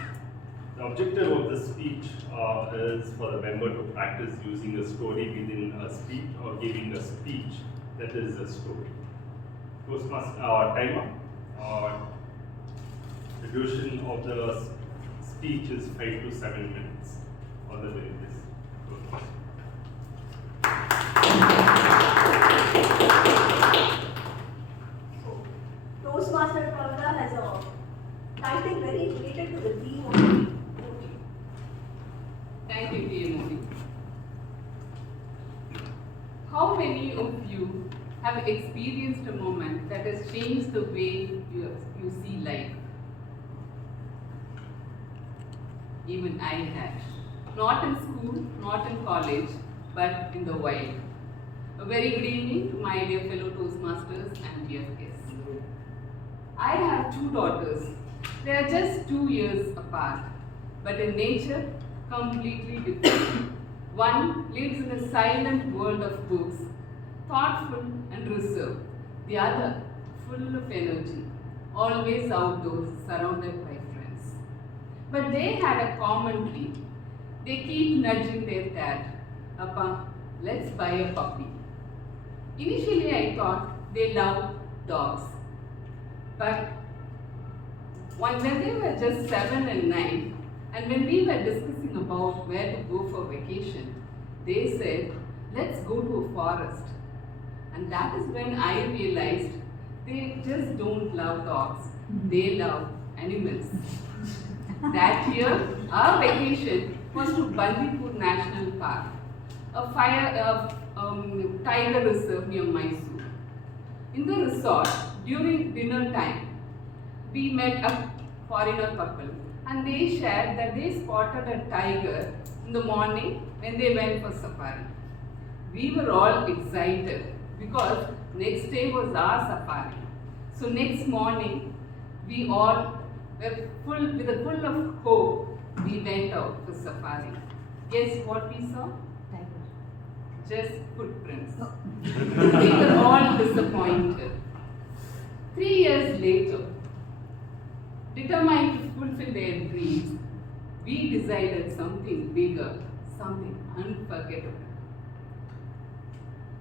The objective of this speech is for the member to practice using a story within a speech or giving a speech that is a story. Toastmaster timer. The duration of the speech is 5 to 7 minutes. All the way this. Toastmaster Pravda has a title very related to the theme of the movie. Thank you, TMOD. How many of you have experienced a moment that has changed the way you see life? Even I had. Not in school, not in college, but in the wild. A very good evening to my dear fellow Toastmasters and dear guests. I have two daughters. They are just 2 years apart, but in nature, completely different. One lives in a silent world of books, thoughtful and reserved. The other, full of energy, always outdoors, surrounded by friends. But they had a common dream. They keep nudging their dad, "Appa, let's buy a puppy." Initially, I thought they loved dogs. But when they were just 7 and 9, and when we were discussing about where to go for vacation, they said, "Let's go to a forest." And that is when I realized they just don't love dogs, they love animals. That year, our vacation was to Bandipur National Park, a tiger reserve near Mysore. In the resort, during dinner time, we met a foreigner couple and they shared that they spotted a tiger in the morning when they went for safari. We were all excited because next day was our safari. So next morning, we all were full of hope, we went out for safari. Guess what we saw? Tiger. Just footprints. We were all disappointed. 3 years later, determined to fulfill their dreams, we decided something bigger, something unforgettable.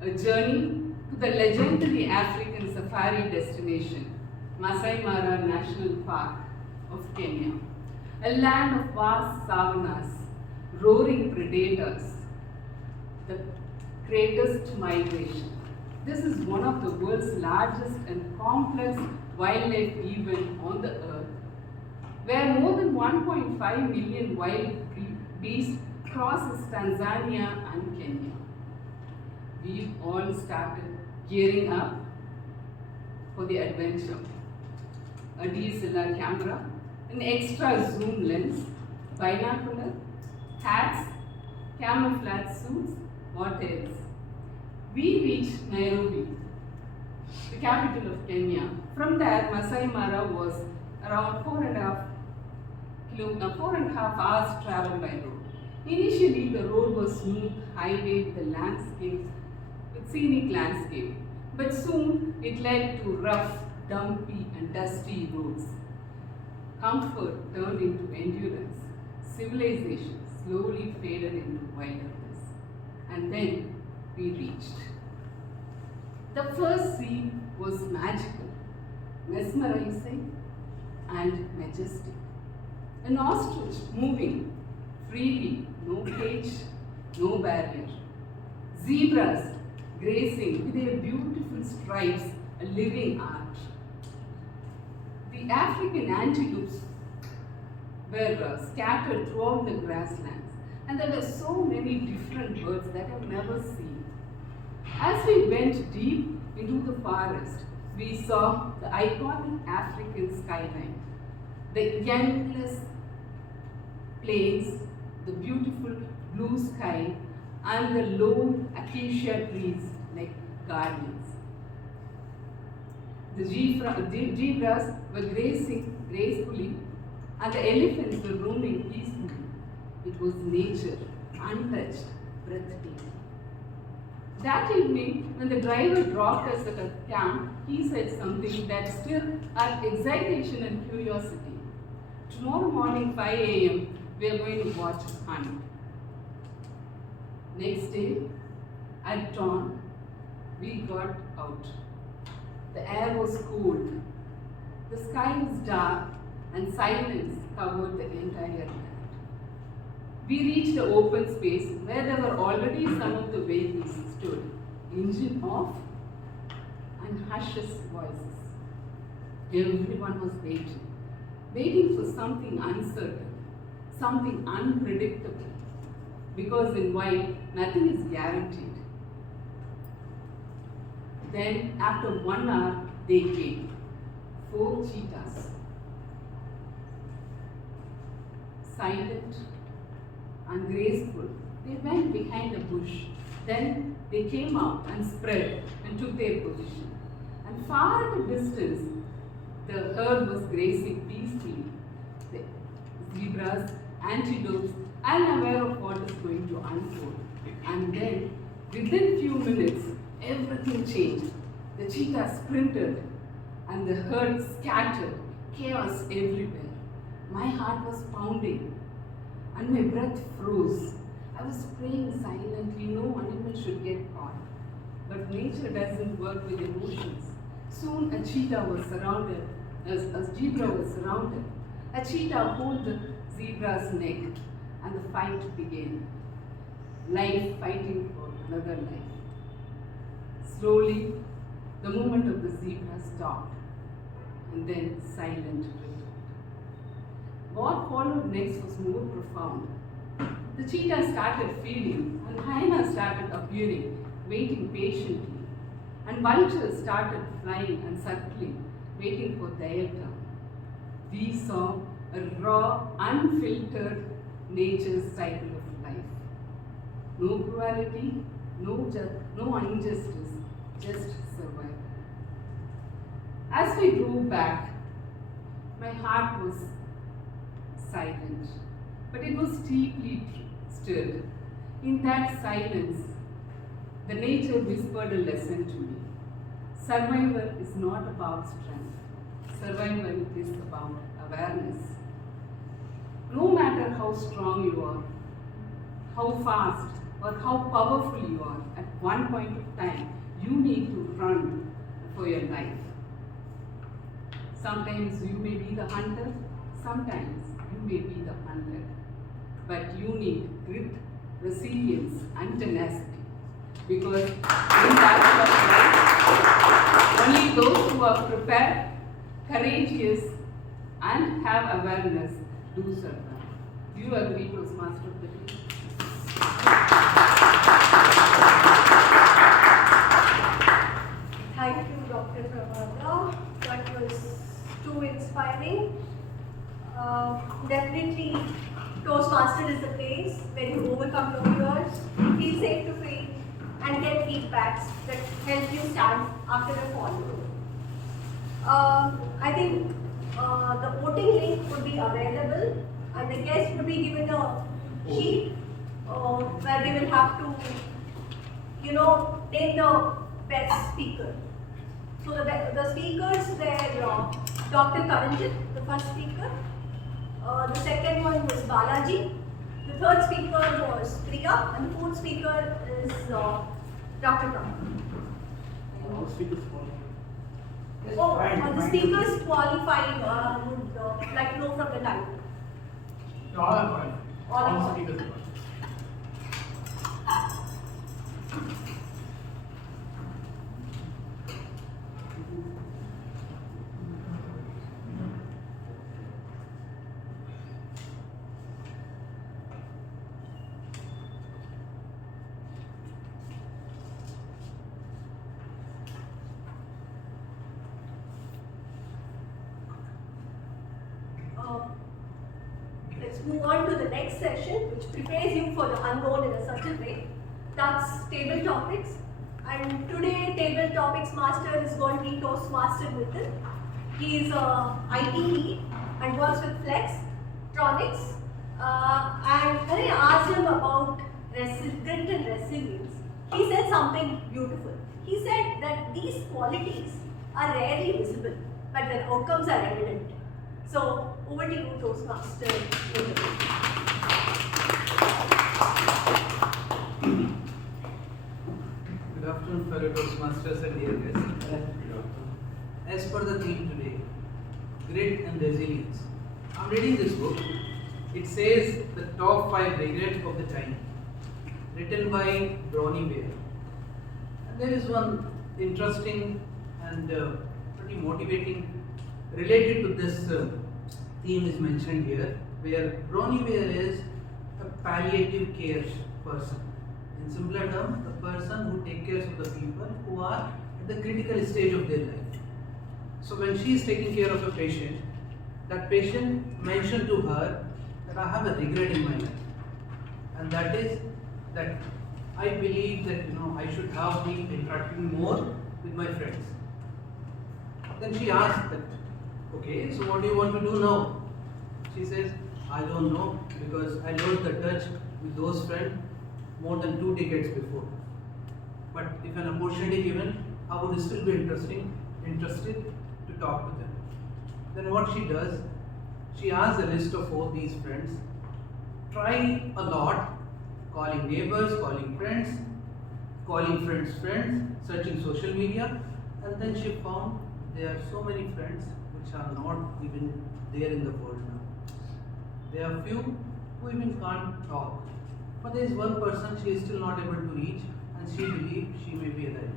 A journey to the legendary African safari destination, Masai Mara National Park of Kenya, a land of vast savannas, roaring predators, the greatest migration. This is one of the world's largest and complex wildlife event on the earth, where more than 1.5 million wild beasts crosses Tanzania and Kenya. We all started gearing up for the adventure. A DSLR camera, an extra zoom lens, binocular, hats, camouflage suits, what else? We reached Nairobi, the capital of Kenya. From there, Masai Mara was around 4.5 hours travel by road. Initially, the road was smooth highway with a landscape, with scenic landscape. But soon, it led to rough, dumpy and dusty roads. Comfort turned into endurance. Civilization slowly faded into wilderness. And then we reached. The first scene was magical, mesmerizing and majestic. An ostrich moving freely, no cage, no barrier. Zebras grazing with their beautiful stripes, a living art. The African antelopes were scattered throughout the grasslands, and there were so many different birds that I've never seen. As we went deep into the forest, we saw the iconic African skyline, the endless plains, the beautiful blue sky, and the lone acacia trees like guardians. The zebras were grazing gracefully, and the elephants were roaming peacefully. It was nature, untouched, breathtaking. That evening, when the driver dropped us at a camp, he said something that stirred our excitation and curiosity. Tomorrow morning, 5 a.m., we are going to watch a hunt. Next day, at dawn, we got out. The air was cold. The sky was dark and silence covered the entire land. We reached the open space where there were already some of the vehicles stood, engine off and hushes voices. Everyone was waiting for something uncertain, something unpredictable, because in wild, nothing is guaranteed. Then, after 1 hour, they came. 4 cheetahs. Silent and graceful, they went behind a bush Then they came out and spread and took their position. And far at a distance, the herd was grazing peacefully. The zebras, antelopes, unaware of what is going to unfold. And then, within few minutes, everything changed. The cheetah sprinted and the herd scattered, chaos everywhere. My heart was pounding and my breath froze. I was praying silently, no animal should get caught. But nature doesn't work with emotions. Soon a cheetah was surrounded, a zebra was surrounded. A cheetah pulled the zebra's neck and the fight began. Life fighting for another life. Slowly, the movement of the zebra stopped and then silent returned. What followed next was more profound. The cheetah started feeding and hyenas started appearing, waiting patiently. And vultures started flying and circling, waiting for their turn. We saw a raw, unfiltered nature's cycle of life. No cruelty, no injustice, just survival. As we drove back, my heart was silent, but it was deeply stirred. In that silence, the nature whispered a lesson to me. Survival is not about strength. Survival is about awareness. No matter how strong you are, how fast or how powerful you are, at one point of time, you need to run for your life. Sometimes you may be the hunter, sometimes you may be the hunted. But you need grit, resilience, and tenacity. Because in that life, only those who are prepared, courageous, and have awareness do survive. Do you agree, Toastmaster of the day? Thank you, Dr. Prabhata. That was too inspiring. Definitely, Toastmasters is the place where you overcome your fears, feel safe to fail, and get feedbacks that help you stand after a fall. I think the voting link would be available, and the guests would be given a sheet where they will have to, name the best speaker. So the speakers were Dr. Karanjit, the first speaker. The second one was Balaji. The third speaker was Priya, and the fourth speaker is Dr. Ram. All speakers The speakers qualified would like to know from the title. All are qualified. All speakers are qualified. Let's move on to the next session, which prepares you for the unknown in a certain way. That's table topics. And today, table topics master is going to be Toastmaster Medley. He is a IT lead and works with Flex, Tronics. And when I asked him about grit and resilience, he said something beautiful. He said that these qualities are rarely visible, but their outcomes are evident. So, over to you, Toastmaster. Good afternoon, fellow Toastmasters and dear guests. As per the theme today, grit and resilience. I'm reading this book. It says the top 5 regrets of the time, written by Bronnie Ware. And there is one interesting and pretty motivating related to this theme is mentioned here, where Bronnie Ware is a palliative care person. In simpler terms, the person who takes care of the people who are at the critical stage of their life. So when she is taking care of a patient, that patient mentioned to her that I have a regret in my life, and that is that I believe that I should have been interacting more with my friends. Then she asked that, okay, so what do you want to do now? She says, I don't know, because I lost the touch with those friends more than 2 decades before. But if an opportunity given, I would still be interested to talk to them. Then what she does, she asks a list of all these friends, try a lot, calling neighbors, calling friends, calling friends, searching social media, and then she found there are so many friends which are not even there in the world now. There are few who even can't talk. But there is one person she is still not able to reach, and she believes she may be alive.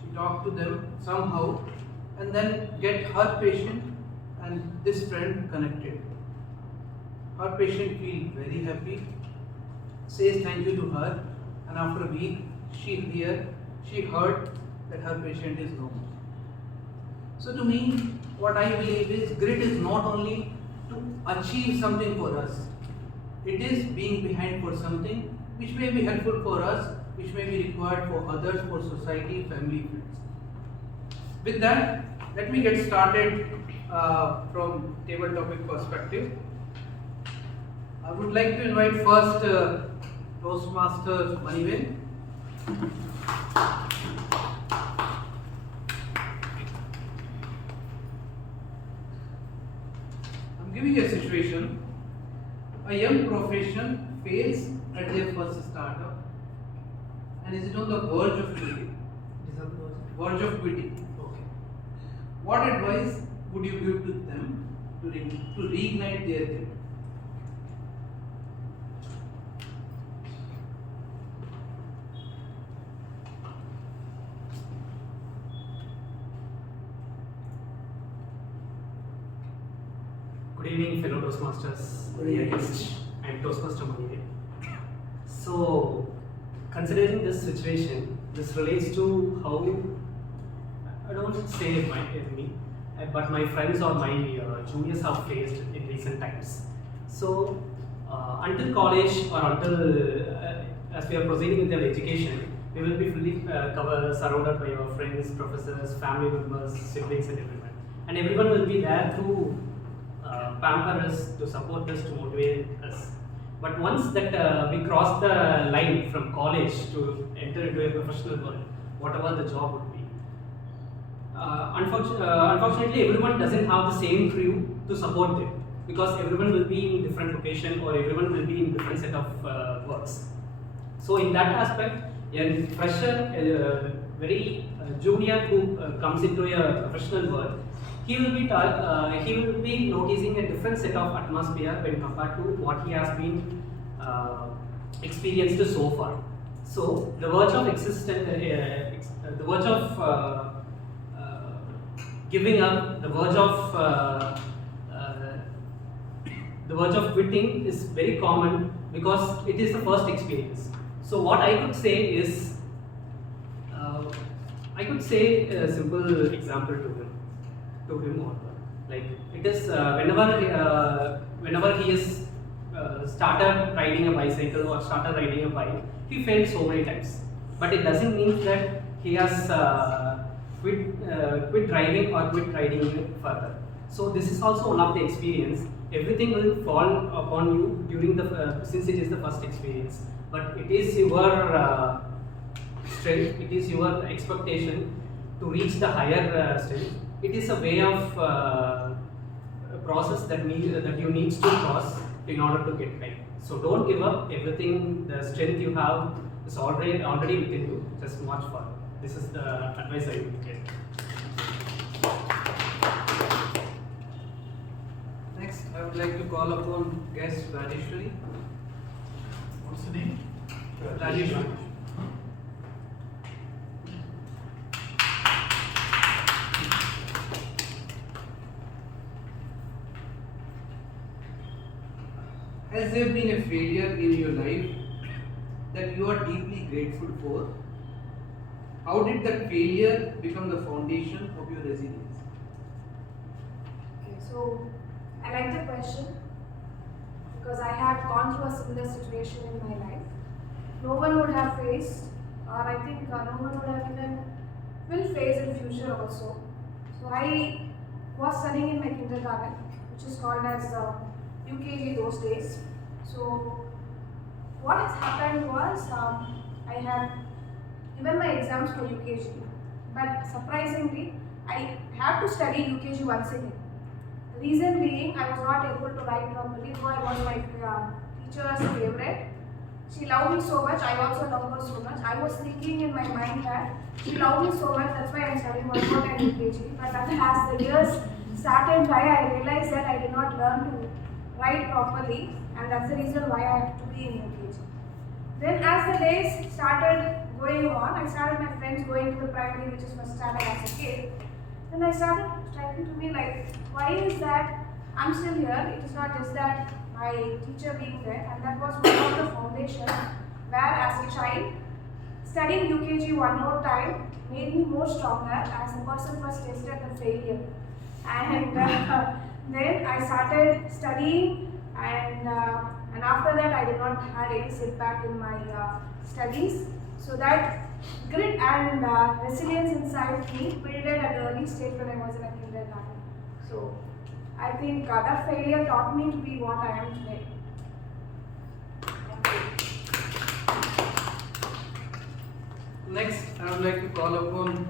She talked to them somehow and then get her patient and this friend connected. Her patient feels very happy, says thank you to her, and after a week she heard that her patient is no more. So to me, what I believe is grit is not only to achieve something for us, it is being behind for something which may be helpful for us, which may be required for others, for society, family, friends. With that, let me get started from table topic perspective. I would like to invite first Toastmasters Manivel. I'm giving you a situation. A young profession fails at their first startup and is it on the verge of quitting? It is on the verge of quitting. Okay. What advice would you give to them to reignite their grit? Good evening, fellow Toastmasters. Dear guests, I am Toastmaster Medley. So, considering this situation, this relates to how I don't say me, but my friends or my juniors have faced in recent times. So, until college or until as we are proceeding with their education, we will be fully surrounded by our friends, professors, family members, siblings, and everyone. And everyone will be there to pamper us, to support us, to motivate us. But once that we cross the line from college to enter into a professional world, whatever the job would be, unfortunately, everyone doesn't have the same crew to support them because everyone will be in different location or everyone will be in different set of works. So in that aspect, a fresher, very junior who comes into a professional world, he will be noticing a different set of atmosphere when compared to what he has been experienced so far. So the verge of the verge of giving up, the verge of quitting is very common because it is the first experience. So what I could say is, I could say a simple example to him or her. Like it is whenever he is started riding a bicycle or started riding a bike, he failed so many times. But it doesn't mean that he has quit driving or quit riding further. So this is also one of the experience. Everything will fall upon you during the since it is the first experience. But it is your strength. It is your expectation to reach the higher strength. It is a way of process that you need to cross in order to get right. So don't give up. Everything, the strength you have is already within you. Just march forward. This is the advice I would give. Next, I would like to call upon guest Rajeshwari. What's the name? Rajeshwari. Has there been a failure in your life that you are deeply grateful for? How did that failure become the foundation of your resilience? Okay, so I like the question because I had gone through a similar situation in my life. no one would have faced, or I think no one would have even will face in future also. So I was studying in my kindergarten, which is called as UKG those days. So what has happened was I had given my exams for UKG, but surprisingly I had to study UKG once again. The reason being I was not able to write properly, though I was my teacher's favorite. She loved me so much, I also love her so much. I was thinking in my mind that she loved me so much, that's why I'm studying one more time UKG. But as the years started by, I realized that I did not learn to write properly, and that's the reason why I have to be in UKG. Then as the days started going on, I started my friends going to the primary, which is first standard as a kid. Then I started striking to me like, why is that I'm still here? It is not just that my teacher being there, and that was one of the foundation where as a child, studying UKG one more time made me more stronger as a person was tested the failure. And then I started studying, and after that I did not have any setback in my studies. So that grit and resilience inside me built at an early stage when I was in a kindergarten. So I think that failure taught me to be what I am today. Next, I would like to call upon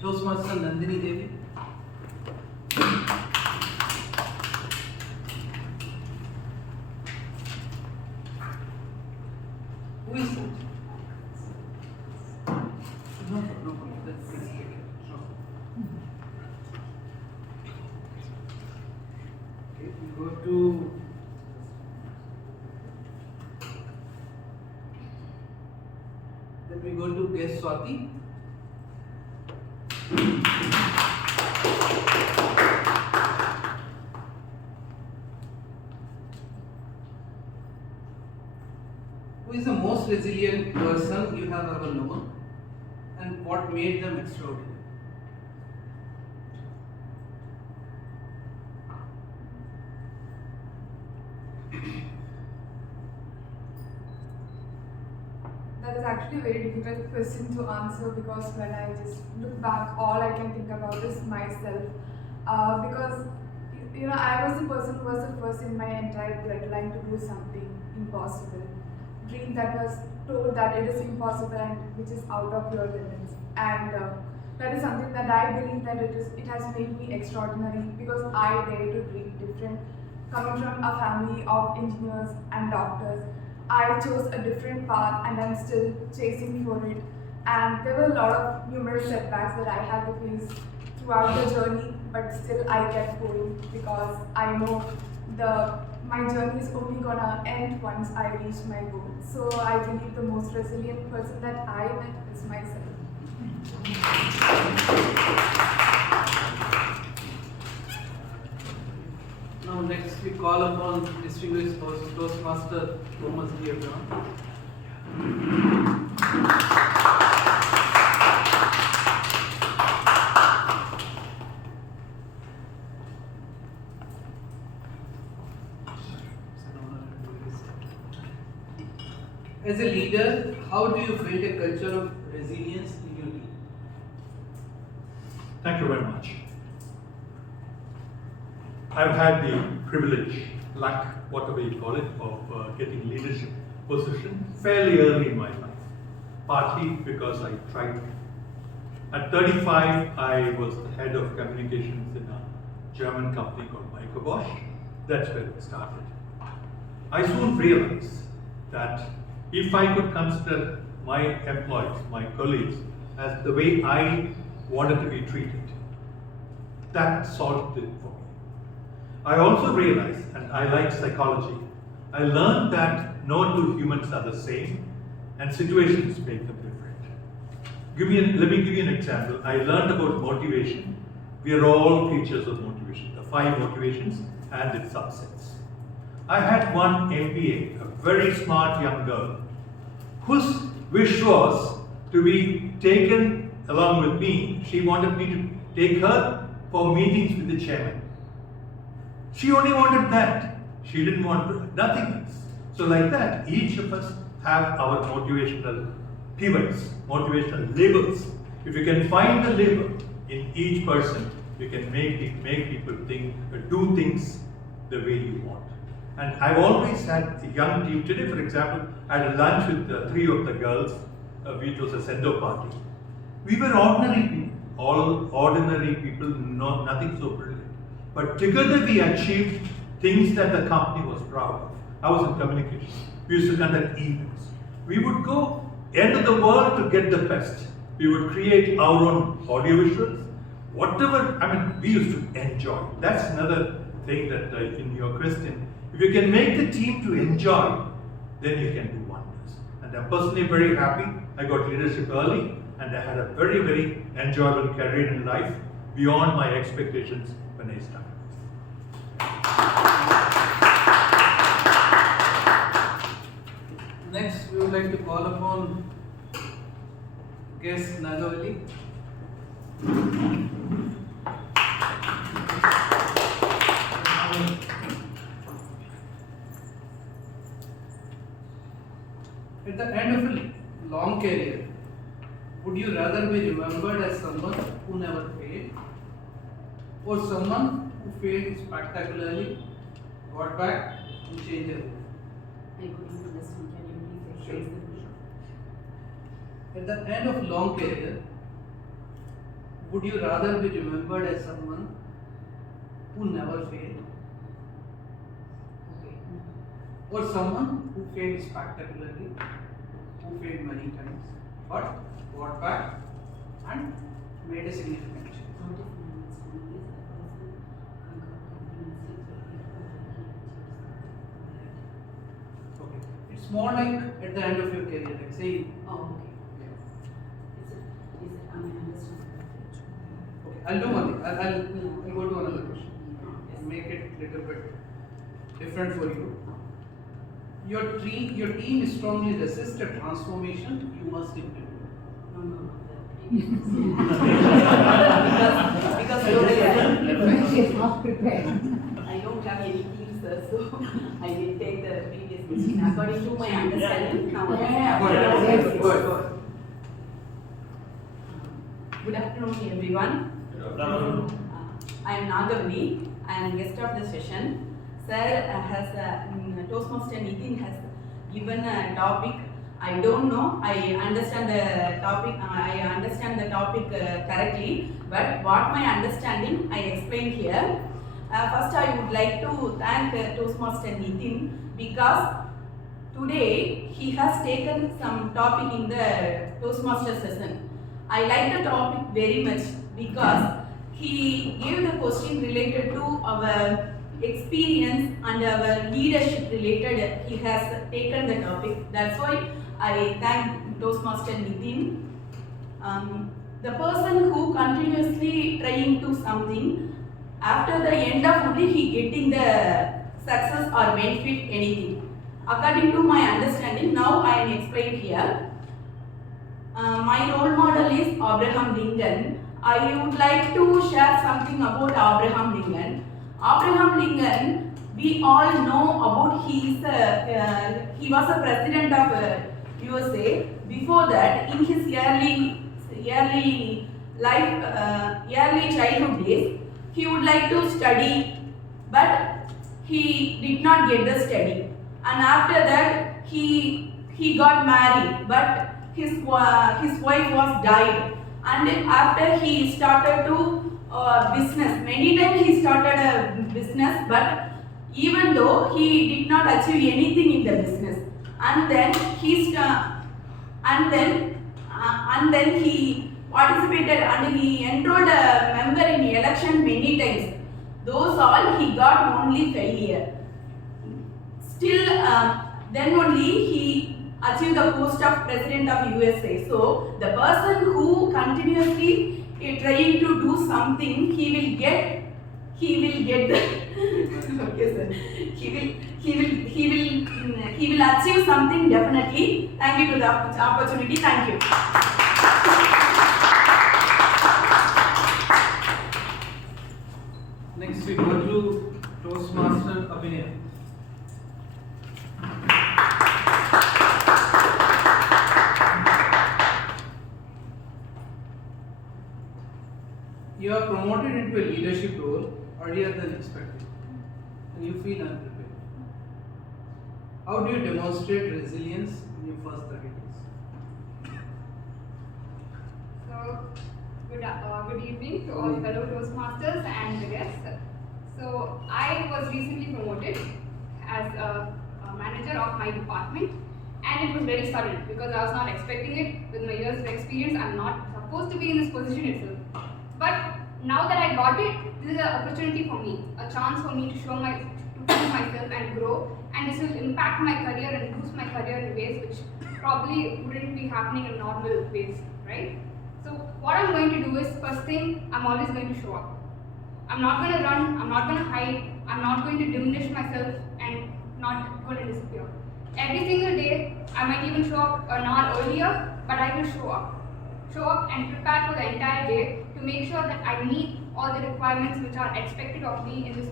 Toastmaster Nandini Devi. Who is that? No problem. Let's take it. Okay, we go to then we go to guest Swati. Who is the most resilient person you have ever known, and what made them extraordinary? That is actually a very difficult question to answer, because when I just look back, all I can think about is myself. Because I was the person who was the first in my entire bloodline to do something impossible. Dream that was told that it is impossible and which is out of your limits. And that is something that I believe that it has made me extraordinary, because I dare to dream different. Coming from a family of engineers and doctors, I chose a different path and I'm still chasing for it. And there were a lot of numerous setbacks that I had to face throughout the journey, but still I kept going, because I know my journey is only gonna end once I reach my goal. So I believe the most resilient person that I met is myself. Now next we call upon distinguished Toastmaster Thomas D. Brown. As a leader, how do you build a culture of resilience in your team? Thank you very much. I've had the privilege, luck, whatever you call it, of getting leadership position fairly early in my life. Partly because I tried. At 35, I was the head of communications in a German company called Bosch. That's where it started. I soon realized that if I could consider my employees, my colleagues, as the way I wanted to be treated, that solved it for me. I also realized, and I like psychology, I learned that no two humans are the same and situations make them different. Let me give you an example. I learned about motivation. We are all creatures of motivation, the 5 motivations and its subsets. I had one MBA, a very smart young girl, whose wish was to be taken along with me. She wanted me to take her for meetings with the chairman. She only wanted that. She didn't want nothing else. So like that, each of us have our motivational pivots, motivational labels. If you can find the label in each person, you can make people think, do things the way you want. And I've always had a young team. Today, for example, I had a lunch with 3 of the girls. It was a send-off party. We were ordinary people, all ordinary people, nothing so brilliant. But together we achieved things that the company was proud of. I was in communications. We used to conduct events. We would go end of the world to get the best. We would create our own audiovisuals. Whatever, we used to enjoy. That's another thing that in your question, if you can make the team to enjoy, then you can do wonders. And I'm personally very happy. I got leadership early and I had a very, very enjoyable career in life beyond my expectations when I started. Next, we would like to call upon guest Nagavali. At the end of a long career, would you rather be remembered as someone who never failed, or someone who failed spectacularly, got back, and changed everything? I couldn't understand. Can you please rephrase the question? At the end of long career, would you rather be remembered as someone who never failed, or someone who failed spectacularly, who failed many times, but got back and made a significant change? Okay. It's more like at the end of your career, like say. Oh, okay. Okay, I'll do one thing. I'll go to another question. Make it a little bit different for you. Your team strongly resists a transformation you must implement. Because she's not prepared. I don't have any teams, so I will take the previous question. According to my understanding, now Good afternoon, everyone. I am Nagavali. I am guest of the session. Sir has Toastmaster Nitin has given a topic. I don't know. I understand the topic. Correctly, but what my understanding, I explain here. First, I would like to thank Toastmaster Nitin because today he has taken some topic in the Toastmaster session. I like the topic very much because he gave the question related to our experience and our leadership related. He has taken the topic. That's why I thank Toastmaster Nitin. The person who continuously trying to something, after the end of only he getting the success or benefit anything. According to my understanding, now I am explained here. My role model is Abraham Lincoln. I would like to share something about Abraham Lincoln. Abraham Lincoln, we all know about he was a president of USA. Before that, in his early childhood days, he would like to study, but he did not get the study. And after that, he got married, but his wife was died. And after he started to business. Many times he started a business, but even though he did not achieve anything in the business, and then he participated and he enrolled a member in election many times. Those all he got only failure. Still, then only he achieved the post of president of USA. So the person who continuously trying to do something, he will get the okay, sir. He will achieve something definitely. Thank you to the opportunity. Thank you. Next we go to Toastmaster Abhinay. You are promoted into a leadership role earlier than expected, and you feel unprepared. How do you demonstrate resilience in your first 30 days? So, good evening to all fellow Toastmasters and the guests. So, I was recently promoted as a manager of my department, and it was very sudden because I was not expecting it. With my years of experience, I'm not supposed to be in this position itself. But now that I got it, this is an opportunity for me, a chance for me to prove myself and grow, and this will impact my career and boost my career in ways which probably wouldn't be happening in normal ways, right? So what I'm going to do is, first thing, I'm always going to show up. I'm not going to run, I'm not going to hide, I'm not going to diminish myself and not going to disappear. Every single day, I might even show up an hour earlier, but I will show up. Show up and prepare for the entire day to make sure that I meet all the requirements which are expected of me in this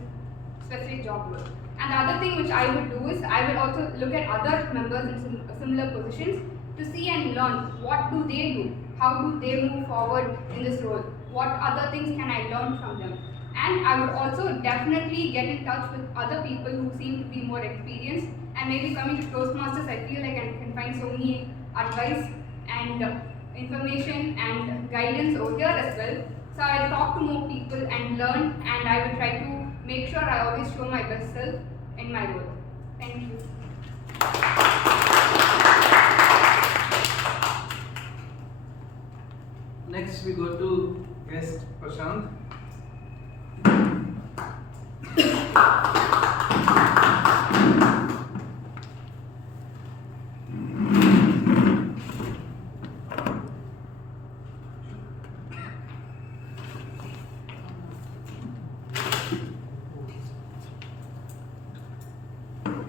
specific job role. And the other thing which I would do is, I will also look at other members in similar positions to see and learn what do they do, how do they move forward in this role, what other things can I learn from them. And I would also definitely get in touch with other people who seem to be more experienced, and maybe coming to Toastmasters, I feel like I can find so many advice and information and guidance over here as well. So I'll talk to more people and learn, and I will try to make sure I always show my best self in my role. Thank you. Next we go to guest Prashant.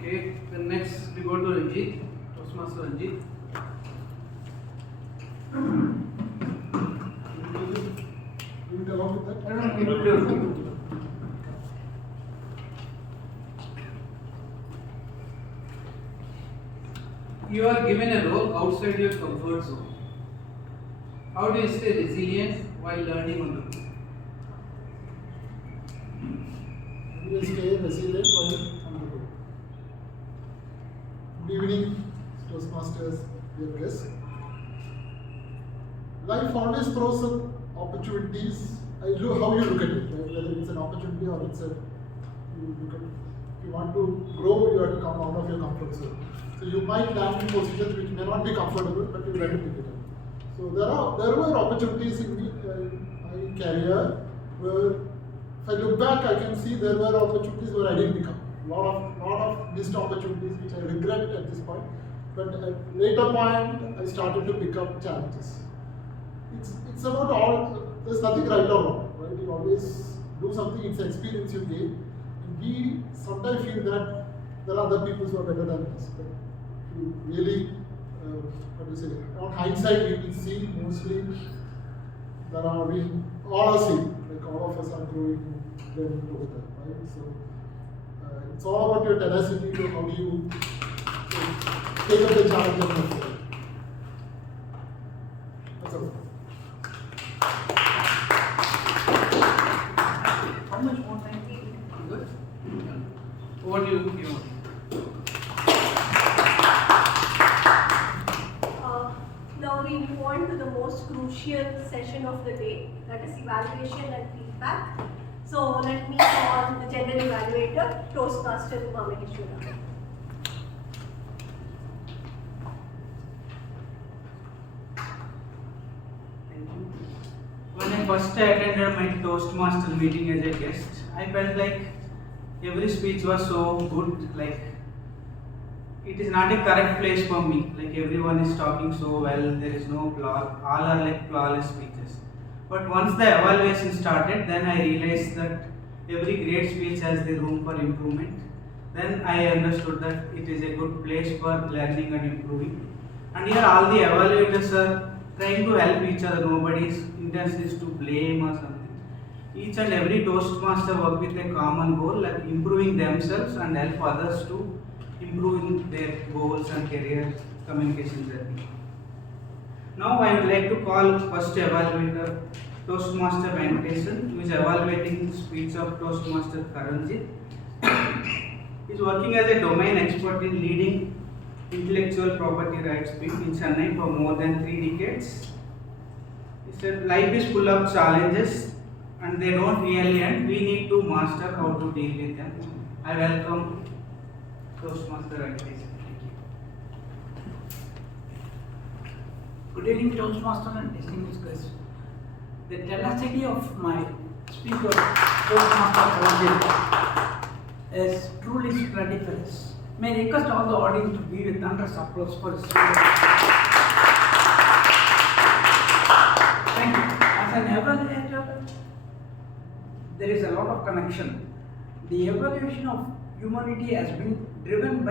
Okay, then next we go to Ranjit, Toastmaster Ranjit. You will along with that? I don't know. You are given a role outside your comfort zone. How do you stay resilient while learning on the go? You will stay resilient while on the go. Good evening, Toastmasters, dear guests. Life always throws up opportunities. I look how you look at it, right? Whether it's an opportunity or it's a you look at. If you want to grow, you have to come out of your comfort zone. So you might land in positions which may not be comfortable, but you have to pick it up. So there were opportunities in my career where, if I look back, I can see there were opportunities where I didn't pick up. Lot of missed opportunities which I regret at this point. But at later point, I started to pick up challenges. It's about all. There's nothing right or wrong, right? You always do something. It's an experience you gain. And we sometimes feel that there are other people who are better than us. But you really, what do you say? On hindsight, you can see mostly there are all are same. Like all of us are growing, learning together, right? So it's all about your tenacity to how you take up the challenge of yourself. That's all. How much more time? Good. Over to you, Hima. Now we move on to the most crucial session of the day, that is evaluation and feedback. So let me call the general evaluator, Toastmaster Uma Maheshwara. When I first attended my Toastmasters meeting as a guest, I felt like every speech was so good, like it is not a correct place for me. Like everyone is talking so well, there is no flaw, all are like flawless speeches. But once the evaluation started, then I realized that every great speech has the room for improvement. Then I understood that it is a good place for learning and improving. And here all the evaluators are trying to help each other. Nobody's intention is to blame or something. Each and every Toastmaster work with a common goal, like improving themselves and help others to improve in their goals and career communication journey. Now I would like to call first evaluator Toastmaster Venkatesan, who is evaluating the speech of Toastmaster Karanjit. He is working as a domain expert in leading intellectual property rights field in Chennai for more than 3 decades. He said, life is full of challenges and they don't really end. We need to master how to deal with them. I welcome Toastmaster Venkatesan. Good evening, Toastmaster and distinguished guests. The tenacity of my speaker, Toastmaster Karanjit, is truly splendiferous. May I request all the audience to give a thunderous applause for his speech. Thank you. As an evaluator, there is a lot of connection. The evaluation of humanity has been driven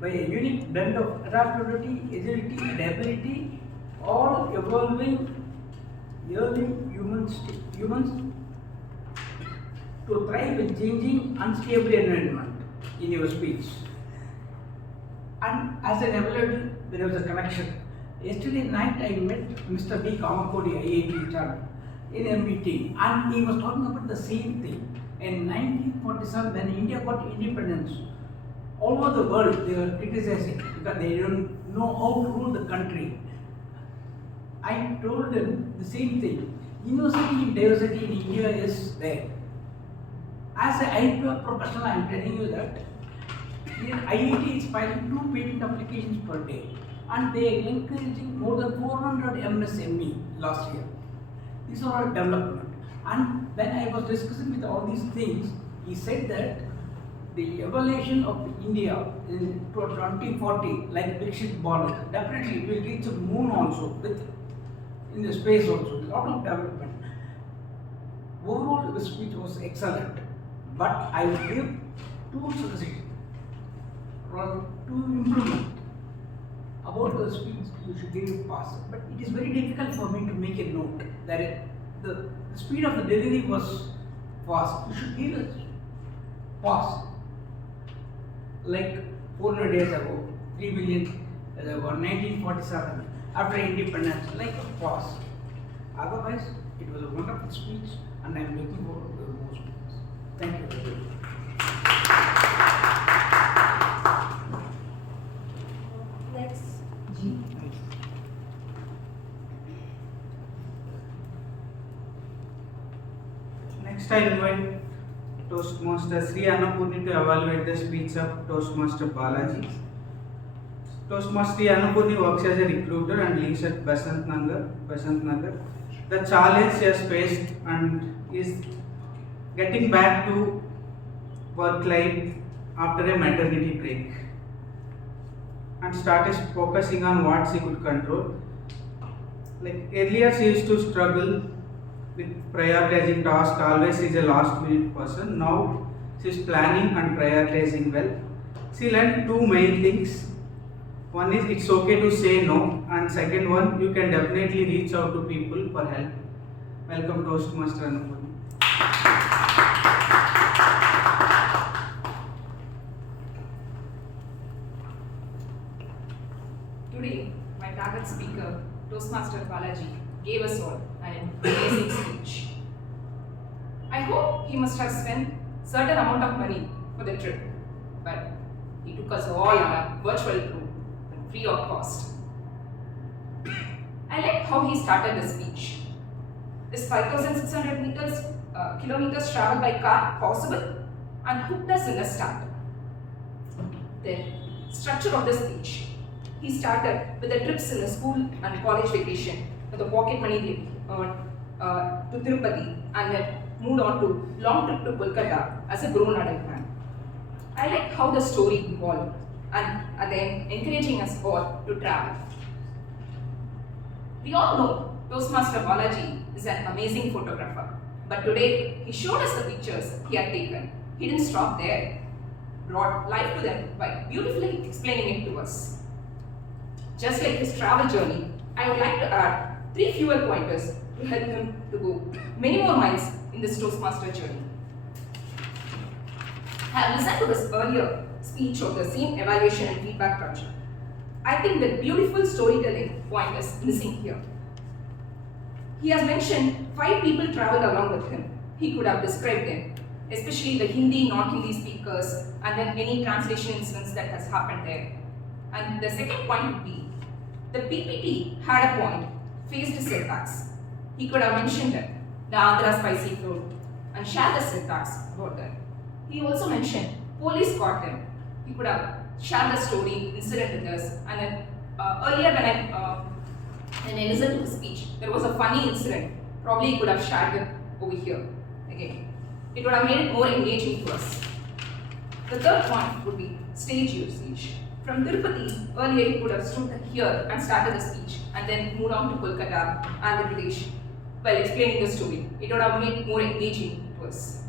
by a unique blend of adaptability, agility, and ability, all evolving early humans to thrive in changing, unstable environment in your speech. And as an evaluator, there was a connection. Yesterday night, I met Mr. B. Kamakodi, IIT Chennai, in a meeting, and he was talking about the same thing. In 1947, when India got independence, all over the world they were criticizing because they don't know how to rule the country. I told them the same thing. University in diversity in India is there. As an IPA professional, I am telling you that in IIT is filing 2 patent applications per day, and they are encouraging more than 400 MSME last year. These are all development. And when I was discussing with all these things, he said that the evaluation of India in 2040, like Dixit Bharat, definitely will reach the moon also, with in the space also, a lot of development. Overall, the speech was excellent, but I will give 2 suggestions or 2 improvement about the speech. You should give it pass, but it is very difficult for me to make a note that the speed of the delivery was fast. You should give it pass, like 400 years ago, 3 billion years ago, 1947, after independence, like a pause. Otherwise, it was a wonderful speech, and I am looking forward to more speeches. Thank you very much. Next. G. Next, I invite Toastmaster Sri Annapurni to evaluate the speech of Toastmaster Balaji. Toastmaster Sri Annapurni works as a recruiter and lives at Besant Nagar. The challenge he has faced and is getting back to work life after a maternity break and started focusing on what she could control. Like earlier, she used to struggle with prioritizing tasks, always is a last minute person. Now she is planning and prioritizing well. She learned 2 main things. One is it's okay to say no, and second one, you can definitely reach out to people for help. Welcome Toastmaster Annapurni. Today, my target speaker, Toastmaster Balaji, gave us all an amazing speech. I hope he must have spent certain amount of money for the trip, but he took us all on a virtual tour, free of cost. I like how he started the speech. Is 5,600 kilometers traveled by car possible? And who does in a start? The structure of the speech. He started with the trips in the school and college vacation, with the pocket money they earned to Tirupati, and then moved on to long trip to Kolkata as a grown adult man. I like how the story evolved, and then encouraging us all to travel. We all know Toastmaster Balaji is an amazing photographer, but today he showed us the pictures he had taken. He didn't stop there, brought life to them by beautifully explaining it to us. Just like his travel journey, I would like to add 3 fuel pointers to help him to go many more miles in this Toastmaster journey. I have listened to his earlier speech of the same evaluation and feedback culture. I think the beautiful storytelling point is missing here. He has mentioned 5 people traveled along with him. He could have described them, especially the Hindi, non-Hindi speakers, and then any translation incidents that has happened there. And the second point would be, the PPT had a point, faced setbacks. He could have mentioned them, the Andhra spicy food, and shared the setbacks about them. He also mentioned police caught them. He could have shared the story, incident with us, and then earlier when I listened to his speech, there was a funny incident. Probably he could have shared it over here again. It would have made it more engaging to us. The third point would be stage usage. From Tirupati, earlier he could have stood here and started the speech and then moved on to Kolkata, Andhra Pradesh, while explaining the story. It would have made more engaging to us.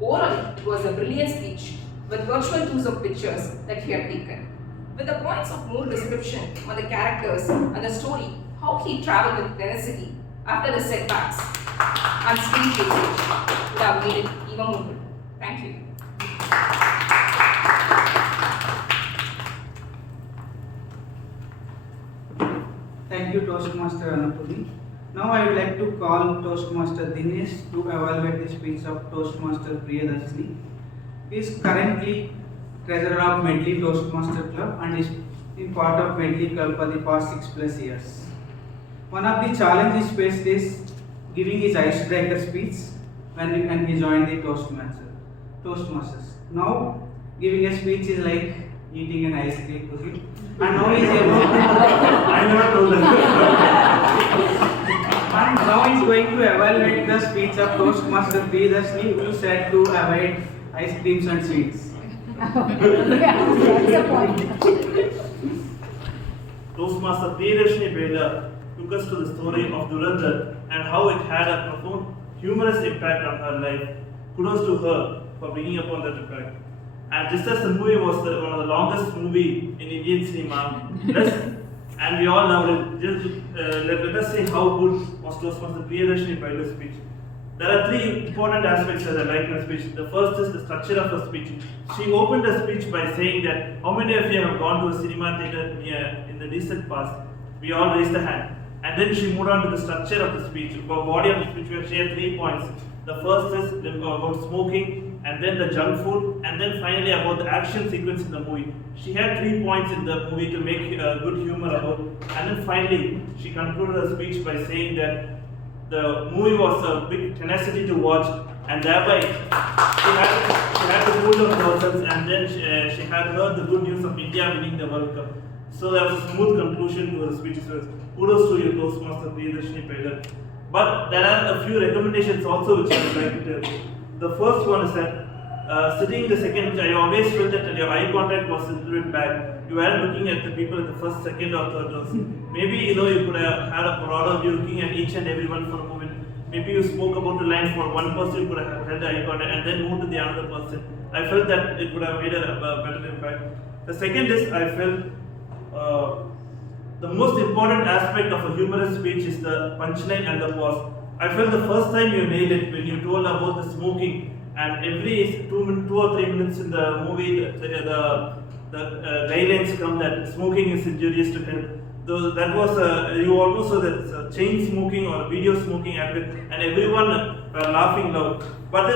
Overall, it was a brilliant speech with virtual tours of pictures that he had taken. With the points of more description on the characters and the story, how he travelled with tenacity after the setbacks and stage usage would have made it even more good. Thank you. Thank you, Toastmaster Anupuli. Now I would like to call Toastmaster Dinesh to evaluate the speech of Toastmaster Priyadarshini. He is currently treasurer of Medley Toastmaster Club and is in part of Medley Club for the past 6+ years. One of the challenges faced is giving his icebreaker speech when he joined the Toastmasters. Now, giving a speech is like eating an ice cream to him. And now he is able I never told that. And now he is going to evaluate the speech of Toastmaster Priyadarshini, who said to avoid ice creams and sweets. That's the point. Toastmaster Priyadarshini Beda took us to the story of Durandar and how it had a profound humorous impact on her life. Kudos to her for bringing upon that impact. And just as the movie was one of the longest movie in Indian cinema, and we all loved it, just let us say how good was Toastmaster Priyadarshini Beda's speech. There are 3 important aspects that I like in her speech. The first is the structure of her speech. She opened her speech by saying that how many of you have gone to a cinema theatre in the recent past? We all raised the hand. And then she moved on to the structure of the speech, body of the speech, where she had 3 points. The first is about smoking, and then the junk food, and then finally about the action sequence in the movie. She had 3 points in the movie to make good humor about. And then finally, she concluded her speech by saying that the movie was a big tenacity to watch, and thereby she had the mood of thousands, and then she had heard the good news of India winning the World Cup. So there was a smooth conclusion to her speech. Kudos to you, Toastmaster Priyadarshini Beda. But there are a few recommendations also which I would like to tell. The first one is that sitting in the second, I always felt that your eye contact was a little bit bad. You weren't looking at the people in the first, second, or third rows. Maybe you could have had a broader view, looking at each and everyone for a moment. Maybe you spoke about the line for one person, you could have held the eye contact and then moved to the other person. I felt that it would have made a better impact. The second is I felt the most important aspect of a humorous speech is the punchline and the pause. I felt the first time you nailed it when you told about the smoking, and every 2 or 3 minutes in the movie, the guidelines come that smoking is injurious to health. Though that was you also saw that chain smoking or video smoking happened, and everyone were laughing loud. But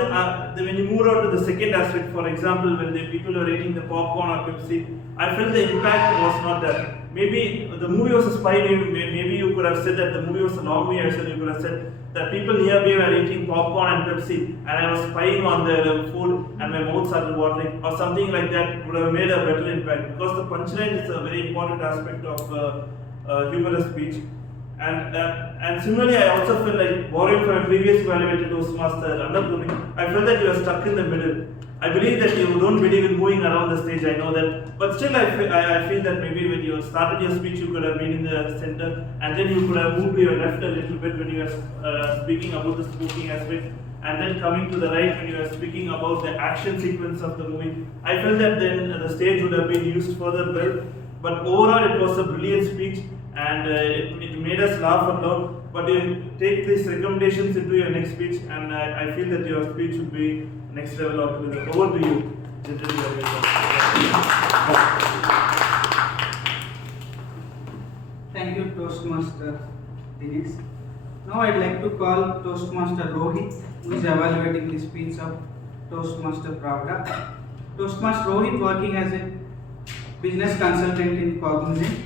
then when you moved on to the second aspect, for example, when the people were eating the popcorn or Pepsi, I felt the impact was not that. Maybe the movie was a spy movie. Maybe you could have said that the movie was a long movie. You could have said that people nearby were eating popcorn and Pepsi, and I was spying on the food, and my mouth started watering, or something like that would have made a better impact. Because the punchline is a very important aspect of humorous speech. And similarly, I also felt like borrowing from a previous evaluated Toastmaster, I felt that you were stuck in the middle. I believe that you don't believe in moving around the stage, I know that. But still, I feel that maybe when you started your speech, you could have been in the center, and then you could have moved to your left a little bit when you were speaking about the smoking aspect, and then coming to the right when you were speaking about the action sequence of the movie. I felt that then the stage would have been used further well. But overall, it was a brilliant speech, and it made us laugh a lot. But you take these recommendations into your next speech, and I feel that your speech should be next level altogether. Over to you, Thank you, Toastmaster Dinesh. Now I'd like to call Toastmaster Rohit, who is evaluating the speech of Toastmaster Pravda. Toastmaster Rohit, working as a business consultant in Cognizant.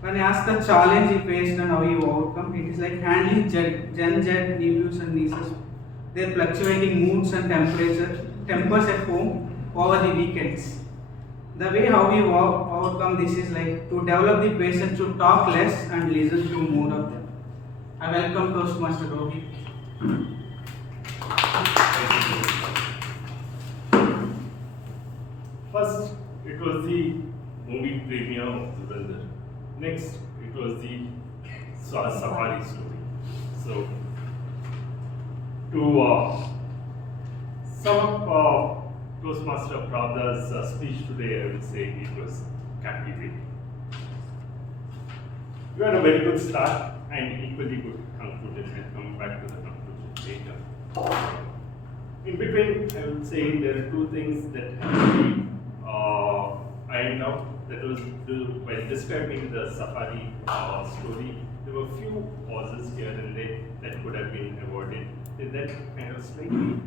When I asked the challenge he faced and how he overcome, it is like handling Gen Z nephews and nieces, their fluctuating moods and tempers at home over the weekends. The way how we overcome this is like to develop the patience to talk less and listen to more of them. I welcome Toastmaster Rohit. First, it was the movie premiere of the brother. Next, it was the safari story. So, to sum up Toastmaster Pravda's speech today, I would say it was captivating. You had a very good start and equally good conclusion. I'll come back to the conclusion later. In between, I would say there are two things that have to be ironed out. That was by describing the safari story, there were few pauses here and there that could have been avoided. That kind of slightly,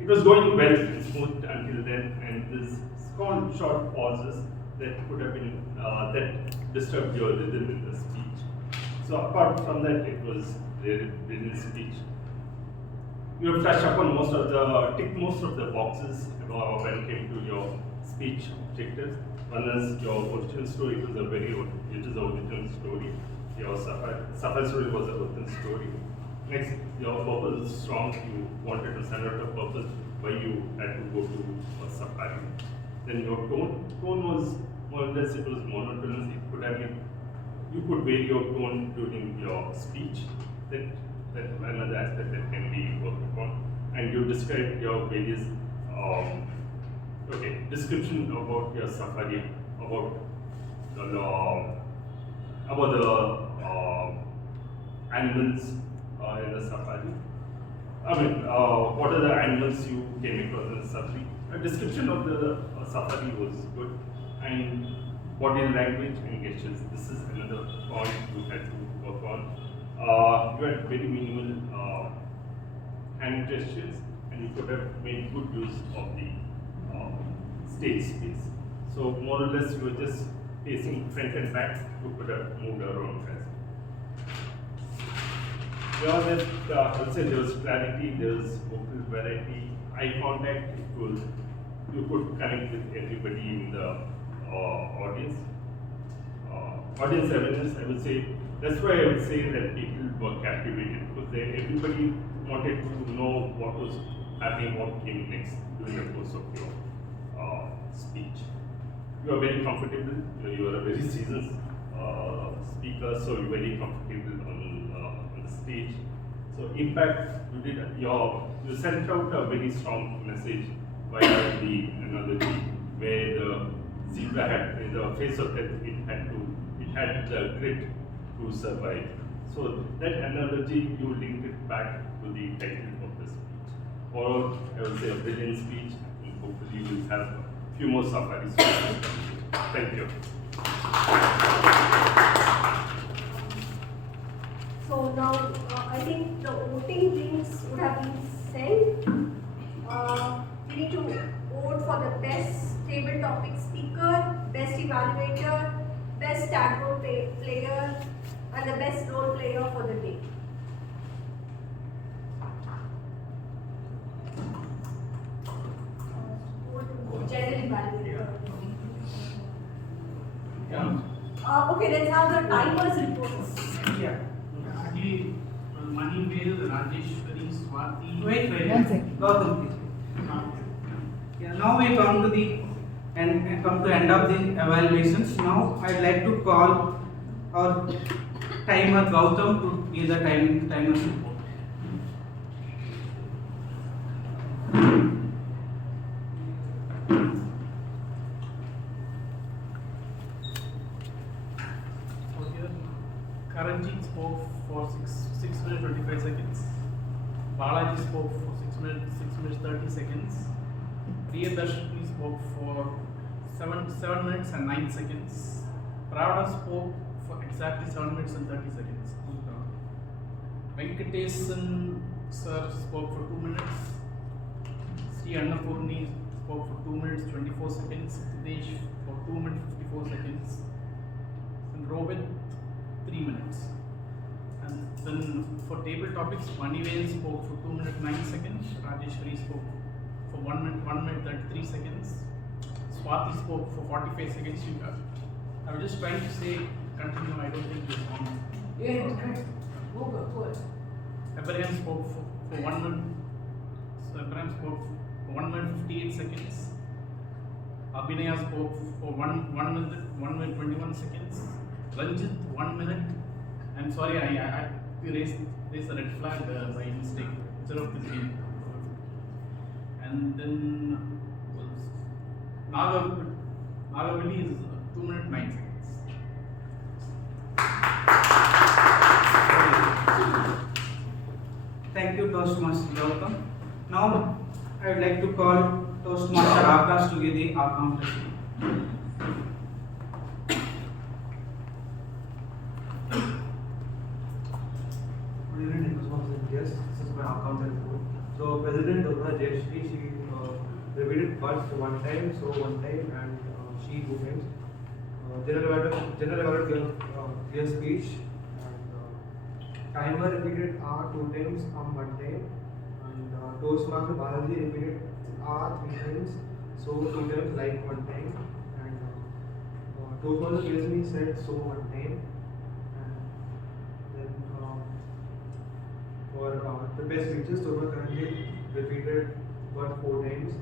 it was going well and smooth until then, and this small short pauses that could have been that disturbed your rhythm in the speech. So apart from that, it was very brilliant speech. You have touched upon ticked most of the boxes when it came to your speech objectives. One is your original story. It is an original story. Your safari story was an original story. Next, your purpose is strong. You wanted to send out a purpose why you had to go to a safari. Then your tone was more or less, it was monotonous. It could have been, you could vary your tone during your speech. That another aspect that can be worked upon. And you described your various description about your safari, about the animals in the safari. I mean, what are the animals you came across in the safari? A description of the safari was good, and body language and gestures. This is another point you had to work on. You had very minimal hand gestures, and you could have made good use of the stage space. So more or less, you were just facing front and back. You could have moved around as well. Beyond that, I would say there was clarity, there was vocal variety, eye contact. You could connect with everybody in the audience. Audience awareness, I would say, that's why I would say that people were captivated, because everybody wanted to know what was happening, what came next during the course of your speech. You are very comfortable, you are a very seasoned speaker, so you're very comfortable on the stage. So impact, you sent out a very strong message via the analogy where the zebra had, in the face of death, it had the grit to survive. So that analogy, you linked it back to the title of the speech. Or I would say a brilliant speech, and hopefully you will have a few more safaris. Thank you. So now I think the voting links would have been sent. We need to vote for the best table topic speaker, best evaluator, best tadpole player, and the best role player for the day. General evaluator. Okay, let's have the timers reports. Yeah. Actually, Manivelu, Rajeshwari, Swati. Wait, Gautam, please. Yeah, now we come to the end of the evaluations. Now I'd like to call our timer Gautam to give the timer's report. Karanjit spoke for 6 minutes 25 seconds. Balaji spoke for 6 minutes 30 seconds. Priyadarshini spoke for 7 minutes and 9 seconds. Pravda spoke for exactly 7 minutes and 30 seconds. Venkatesan sir spoke for 2 minutes. Sri Annapurni spoke for 2 minutes 24 seconds. Siddhesh for 2 minutes 54 seconds. And Rohit 3 minutes. And then for table topics, Manivel spoke for 2 minutes 9 seconds. Rajeshwari spoke for 1 minute 33 seconds. Swati spoke for 45 seconds. I was just trying to say continue. I don't think this on. Yeah, correct. Go. Abraham spoke for 1 minute. So Abraham spoke for 1 minute 58 seconds. Abhinaya spoke for 1 minute 21 seconds. Ranjit 1 minute. I'm sorry, I raised a red flag by mistake. Instead of the name. And then Nagavali is 2 minutes 9 seconds. Thank you, Toastmaster Gautam. Now, I would like to call Toastmaster Akash to give the account. Good evening, Toastmasters and guests. This is my accountant report. So, President Durga Jayashree, she repeated first one time, so one time, and she 2 times. General gave speech, and timer repeated 2 times, 1 time, and Toastmaster Balaji repeated 3 times, so 2 times, like 1 time, and Toastmaster Leslie said so 1 time, and then for prepared speeches, Toastmaster Kanji repeated word 4 times.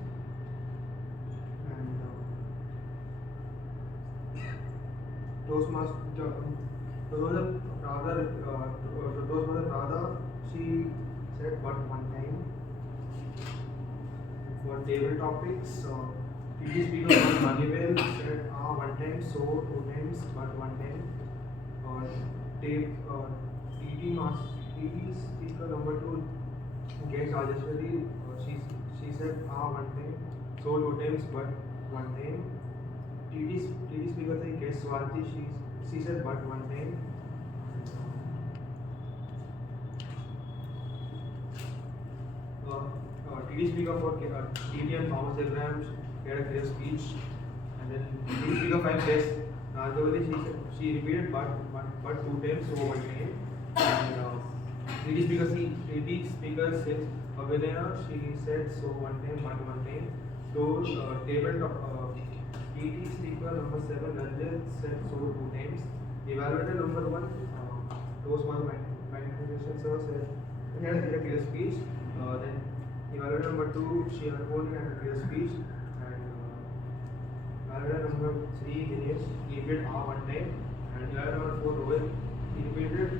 Toastmaster Radha, she said but 1 time. For table topics, TT speaker Manivel said 1 time, so 2 times, but 1 time. TT speaker number 2, guest Rajeshwari, she said 1 time, so 2 times, but 1 time. TT speaker say guest Swati, she said but 1 time. TT speaker for TT and Thomas Abraham, he had a clear speech, and then TT speaker 5 guest Nagavali, she repeated but 2 times, so 1 time. And TT speaker 6 Abhinaya, she said so 1 time, but 1 time. So table TT speaker number 7 Ranjit said so 2 times. Evaluator number 1 Toastmaster Manipulation sir said he had a clear speech. Then evaluator number 2 she had a clear speech, and evaluator number 3 Dinesh he repeated 1 time, and evaluator number 4 Rohit he repeated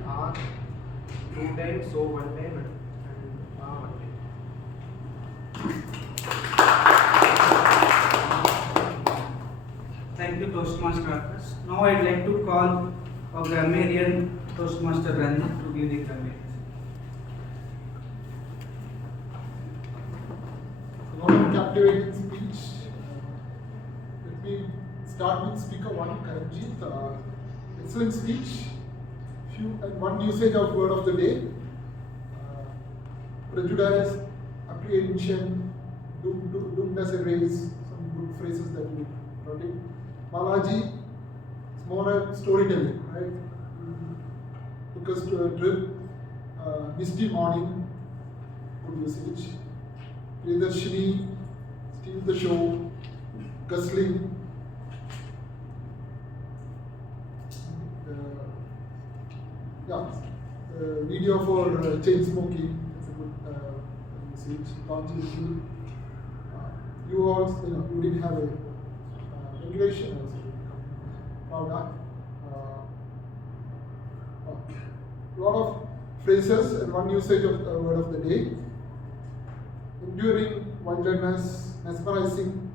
2 times, so 1 time, and 1 time. Thank you, Toastmaster Akash. Now I'd like to call our grammarian, Toastmaster Ranjit, to give the grammar. A lot of captivating speech. Let me start with speaker 1, Karanjit. Excellent speech. One usage of word of the day. Prejudice, apprehension, doomed as a race, some good phrases that you brought in. Balaji, it's more a storytelling, right? Took us to a trip. Misty morning, good usage. Priyadarshini, steal the show. Guzzling. Video for chain smoking, that's a good usage. Longevity. You also, you didn't have a regulation also. Proud a lot of phrases and one usage of the word of the day. Enduring wilderness, mesmerizing,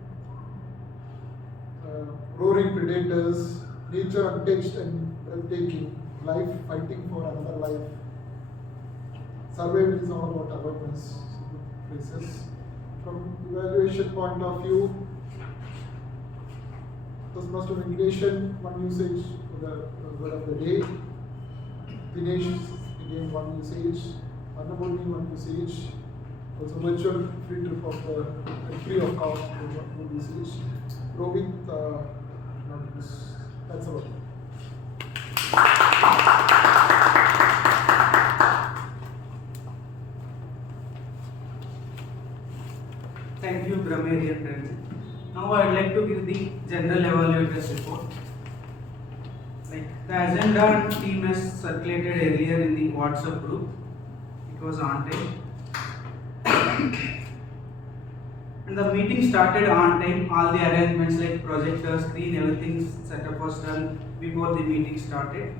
roaring predators, nature untouched and breathtaking, life fighting for another life. Survival is all about awareness. Phrases. From evaluation point of view, Toastmaster Venkatesan, one usage for the word of the day. Dinesh game 1 usage, Annaboli 1 usage, also virtual free trip of free of cost 1 usage. Robit, not this. That's about it. Thank you, Brahmarian friends. Now I'd like to give the general evaluators report. The agenda and theme is circulated earlier in the WhatsApp group. It was on time. And the meeting started on time. All the arrangements like projector, screen, everything setup was done before the meeting started.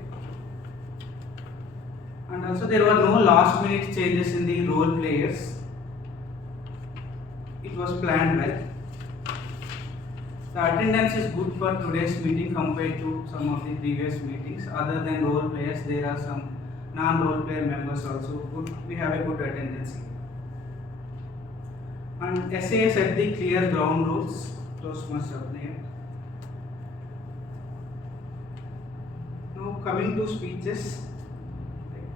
And also there were no last minute changes in the role players. It was planned well. The attendance is good for today's meeting compared to some of the previous meetings. Other than role players, there are some non-role player members also. We have a good attendance. And SAS set the clear ground rules. Toastmasters update. Now coming to speeches.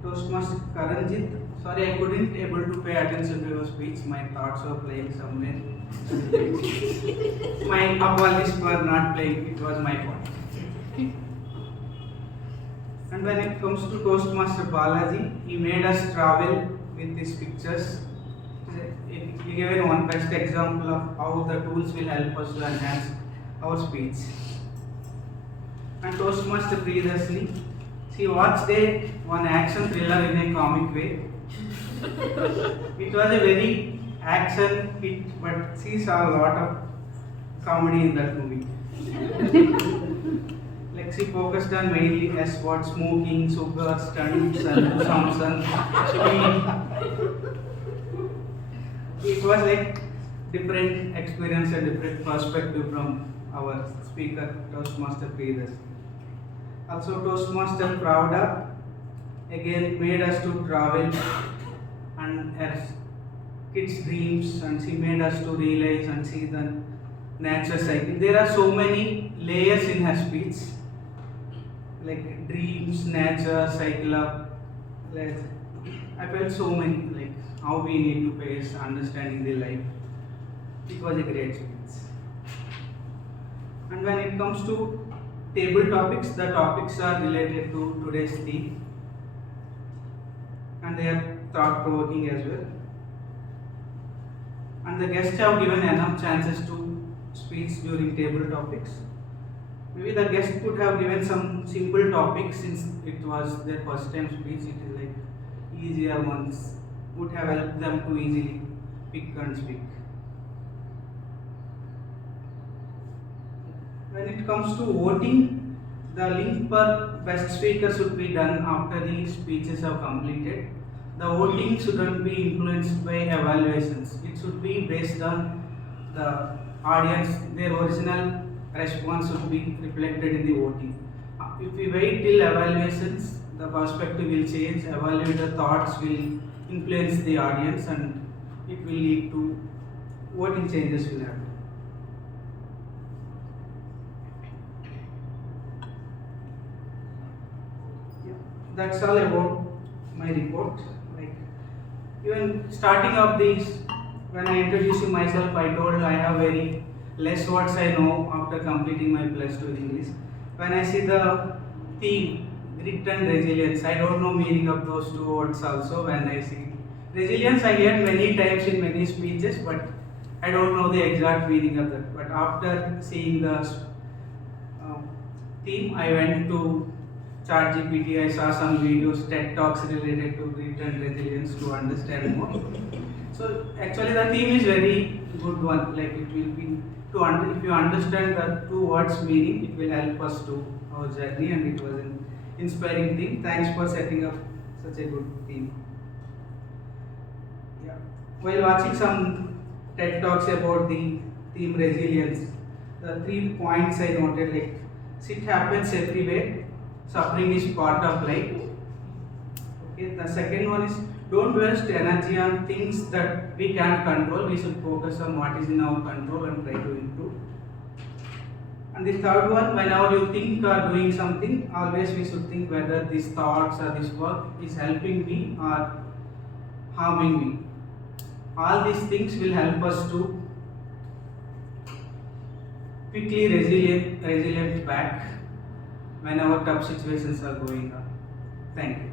Toastmaster Karanjit. Sorry, I couldn't able to pay attention to your speech. My thoughts were playing somewhere. My apologies for not playing. It was my fault. And when it comes to Toastmaster Balaji, he made us travel with his pictures. He gave one best example of how the tools will help us to enhance our speech. And Toastmaster Priyadarshini, she watched one action thriller in a comic way. It was a very action hit, but she saw a lot of comedy in that movie. She focused on mainly as what smoking, sugar, stunts, and songs and speed. It was like different experience and different perspective from our speaker, Toastmaster Priyadarshini. Also, Toastmaster Pravda again made us to travel and as kids' dreams, and she made us to realize and see the nature cycle. There are so many layers in her speech, like dreams, nature, cycle up. I felt so many, like how we need to face understanding the life. It was a great speech. And when it comes to table topics, the topics are related to today's theme, and they are thought-provoking as well. And the guests have given enough chances to speak during table topics. Maybe the guest could have given some simple topics since it was their first time speech. It is like easier ones would have helped them to easily pick and speak. When it comes to voting, the link for best speaker should be done after the speeches are completed. The voting shouldn't be influenced by evaluations. It should be based on the audience. Their original response should be reflected in the voting. If we wait till evaluations, the perspective will change. Evaluator thoughts will influence the audience, and it will lead to voting changes will happen. That's all about my report. Even starting of this, when I introduced myself, I told I have very less words I know after completing my +2 in English. When I see the theme, grit and resilience, I don't know meaning of those two words also. When I see resilience, I heard many times in many speeches, but I don't know the exact meaning of that. But after seeing the theme, I went to ChatGPT, I saw some videos, TED Talks related to grit and resilience to understand more. So actually the theme is very good one. Like it will be if you understand the two words meaning, it will help us to our journey, and it was an inspiring theme. Thanks for setting up such a good theme. Yeah. While watching some TED Talks about the theme resilience, the 3 points I noted, like it happens everywhere. Suffering is part of life. Okay. The second one is don't waste energy on things that we can't control. We should focus on what is in our control and try to improve. And the third one, whenever you think or doing something, always we should think whether these thoughts or this work is helping me or harming me. All these things will help us to quickly resilient back whenever tough situations are going on. Thank you.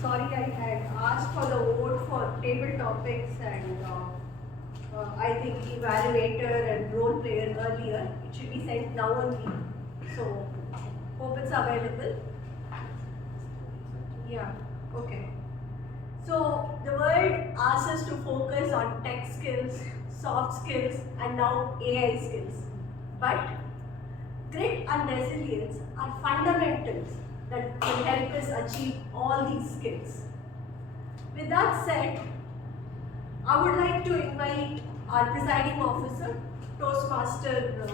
Sorry, I had asked for the vote for table topics and I think evaluator and role player earlier. It should be sent now only. So, hope it's available. Yeah, okay. So, the world asks us to focus on tech skills, soft skills, and now AI skills. But grit and resilience are fundamentals that will help us achieve all these skills. With that said, I would like to invite our presiding officer, Toastmaster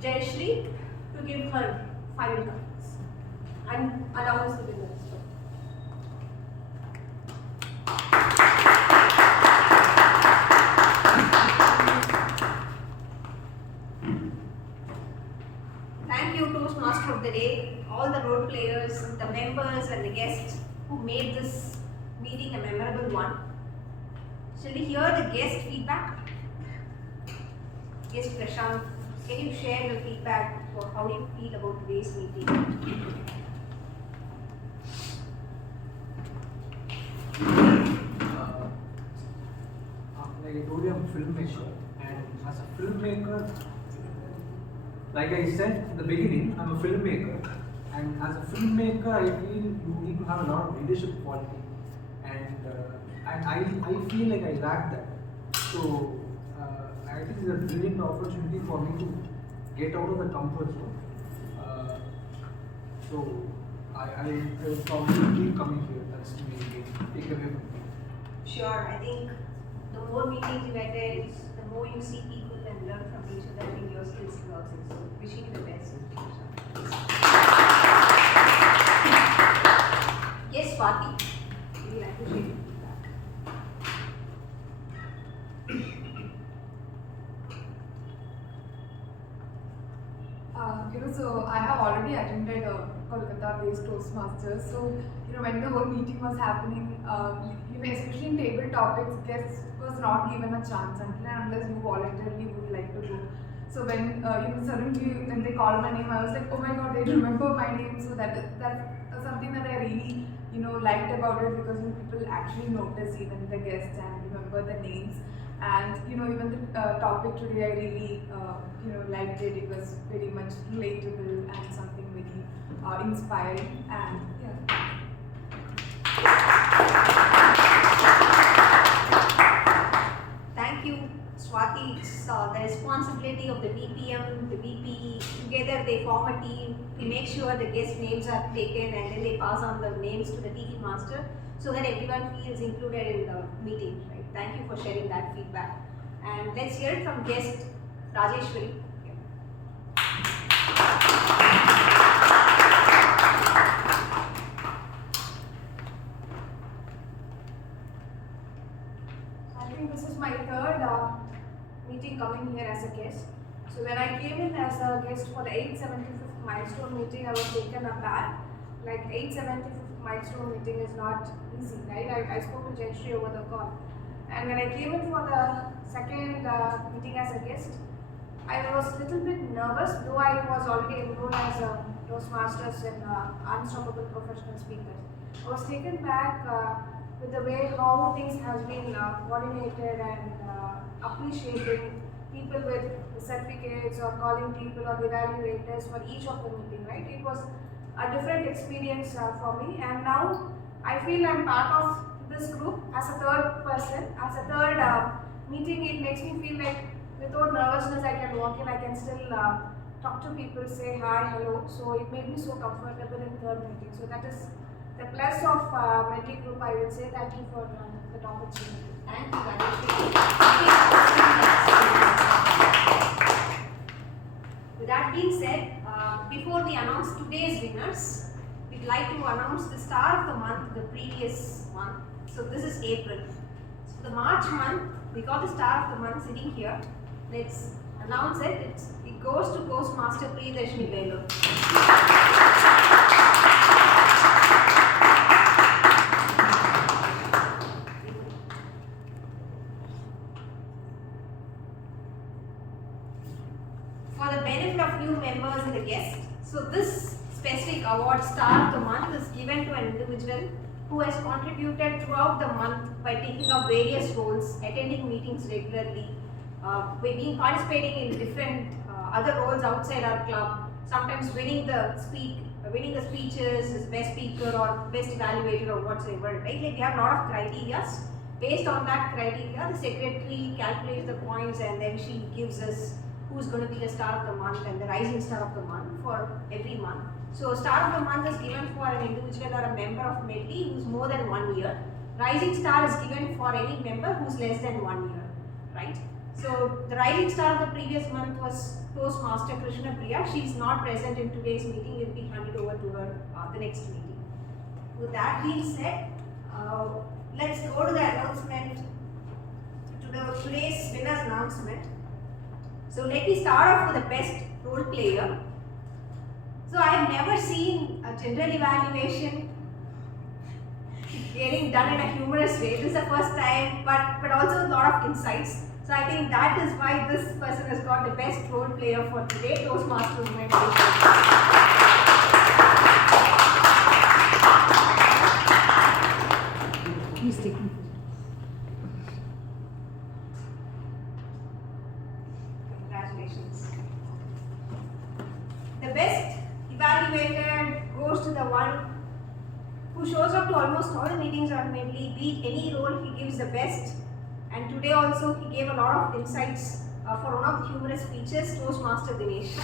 Jayashree, to give her final comments and announce the winners. Thank you, Toastmaster of the Day, all the role players, the members and the guests who made this meeting a memorable one. Shall we hear the guest feedback? Guest Prashant, can you share your feedback for how you feel about today's meeting? Like I told you, I'm a filmmaker, and as a filmmaker, like I said in the beginning, I'm a filmmaker, and as a filmmaker, I feel you need to have a lot of leadership quality, and I feel like I lack that. So I think it's a brilliant opportunity for me to get out of the comfort zone. So I will probably keep coming here. That's the main thing. Take away from me. Sure, I think the more meetings you attend, the more you see people and learn from each other, I think your skills will also. So wishing you the best. Yes, Swati, we will appreciate your feedback. So I have already attended a Kolkata-based Toastmasters. So when the whole meeting was happening, especially in table topics, guests was not given a chance until and unless you voluntarily would like to go. So when suddenly when they called my name, I was like, oh my God, they remember my name. So that's something that I really liked about it, because people actually notice even the guests and remember the names. And even the topic today, I really liked it. It was very much relatable and something very inspiring. And yeah. Thank you, Swati. It's the responsibility of the BPM, the BP. Together they form a team. We make sure the guest names are taken and then they pass on the names to the TV master so that everyone feels included in the meeting. Right? Thank you for sharing that feedback. And let's hear it from guest Rajeshwari. I think this is my third meeting coming here as a guest. So when I came in as a guest for the 875th milestone meeting, I was taken aback. Like 875th milestone meeting is not easy, right? I spoke to Jayashree over the call. And when I came in for the second meeting as a guest, I was a little bit nervous, though I was already enrolled as a Toastmasters and Unstoppable Professional Speakers. I was taken back with the way how things has been coordinated and appreciating people with certificates or calling people or the evaluators for each of the meeting, right? It was a different experience for me, and now I feel I'm part of this group as a third person, as a third meeting. It makes me feel like without nervousness I can walk in, I can still talk to people, say hi, hello. So it made me so comfortable in third meeting. So that is the plus of Medley group, I would say. Thank you for the opportunity. Thank you, Rajeshwari. With that being said, before we announce today's winners, we'd like to announce the star of the month, the previous month. So this is April. So the March month, we got the star of the month sitting here. Let's announce it. It goes to Toastmaster Priyadarshini Belur. For the benefit of new members and the guests, so this specific award, Star of the Month, is given to an individual who has contributed throughout the month by taking up various roles, attending meetings regularly, by participating in different other roles outside our club, sometimes winning the speeches as best speaker or best evaluator or whatsoever, right? Like we have a lot of criteria. Based on that criteria, the secretary calculates the points and then she gives us who's going to be the star of the month and the rising star of the month for every month. So star of the month is given for an individual or a member of Medley who's more than 1 year. Rising star is given for any member who's less than 1 year, right? So the rising star of the previous month was Toastmaster Krishna Priya. She is not present in today's meeting. Will be handed over to her the next meeting. With that being said, let's go to the announcement, to today's winner's announcement. So let me start off with the best role player. So I have never seen a general evaluation getting done in a humorous way. This is the first time, but also a lot of insights. So I think that is why this person has got the best role player for today, Toastmasters Movement. Please take me. Congratulations. The best evaluator goes to the one who shows up to almost all the meetings on Medley, be it any role, he gives the best. And today also he gave a lot of insights for one of the humorous speeches, Toastmaster Dinesh.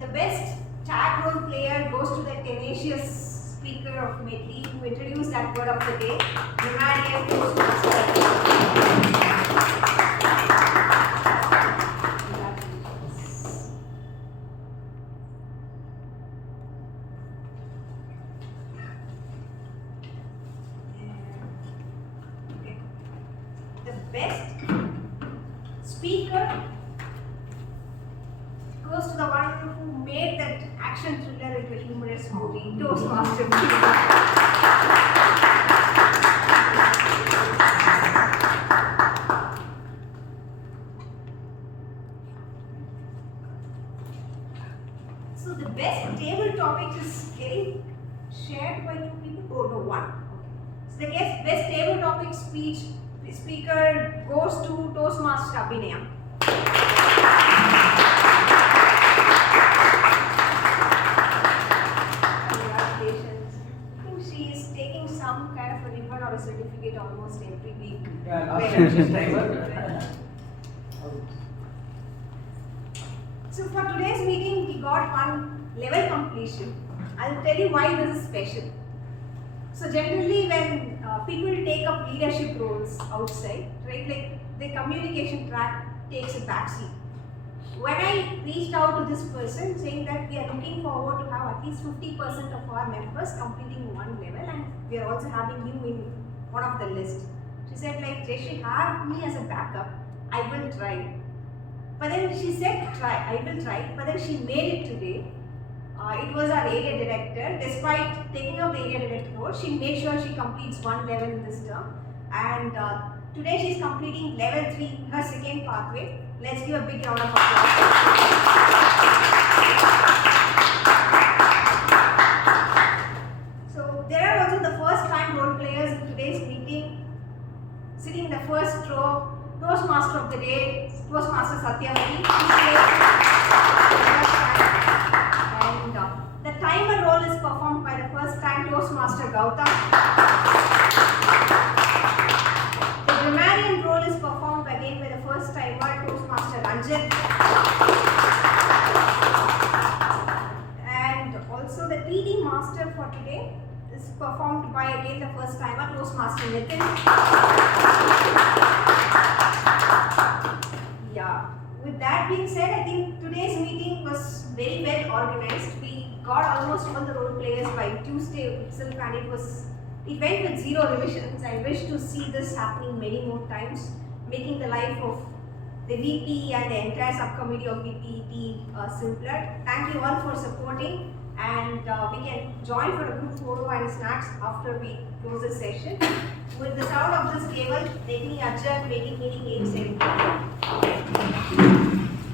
The best tag role player goes to the tenacious speaker of Medley who introduced that word of the day, Romanian Toastmaster. The best speaker goes to the one who made that action thriller into a humorous movie, Toastmasters. So the best table topic is getting shared by two people? Oh no, one. Okay. So the best table topic speaker goes to Toastmaster Abhinaya. Congratulations. I think she is taking some kind of a ribbon or a certificate almost every week. So for today's meeting, we got one level completion. I'll tell you why this is special. So generally when people take up leadership roles outside, right, like the communication track takes a backseat. When I reached out to this person saying that we are looking forward to have at least 50% of our members completing one level and we are also having you in one of the list. She said like, Jayashree, have me as a backup, I will try. But then she said I will try, but then she made it today. It was our area director. Despite taking up the area director role, she made sure she completes one level in this term. And today she is completing level 3, her second pathway. Let's give a big round of applause. So there are also the first time role players in today's meeting. Sitting in the first row, Toastmaster of the day, Toastmaster Satyavati. And the timer role is performed by the first time Toastmaster Gautam. The grammarian role is performed again by the first timer Toastmaster Ranjan. And also the reading master for today is performed by again the first timer Toastmaster Nitin. Yeah. With that being said, I think today's meeting was very well organized. We got almost all the role players by Tuesday itself, and it went with 0 revisions. I wish to see this happening many more times, making the life of the VP and the entire subcommittee of VP team simpler. Thank you all for supporting, and we can join for a group photo and snacks after we close the session. With the sound of this cable, let me adjourn meeting 8:7.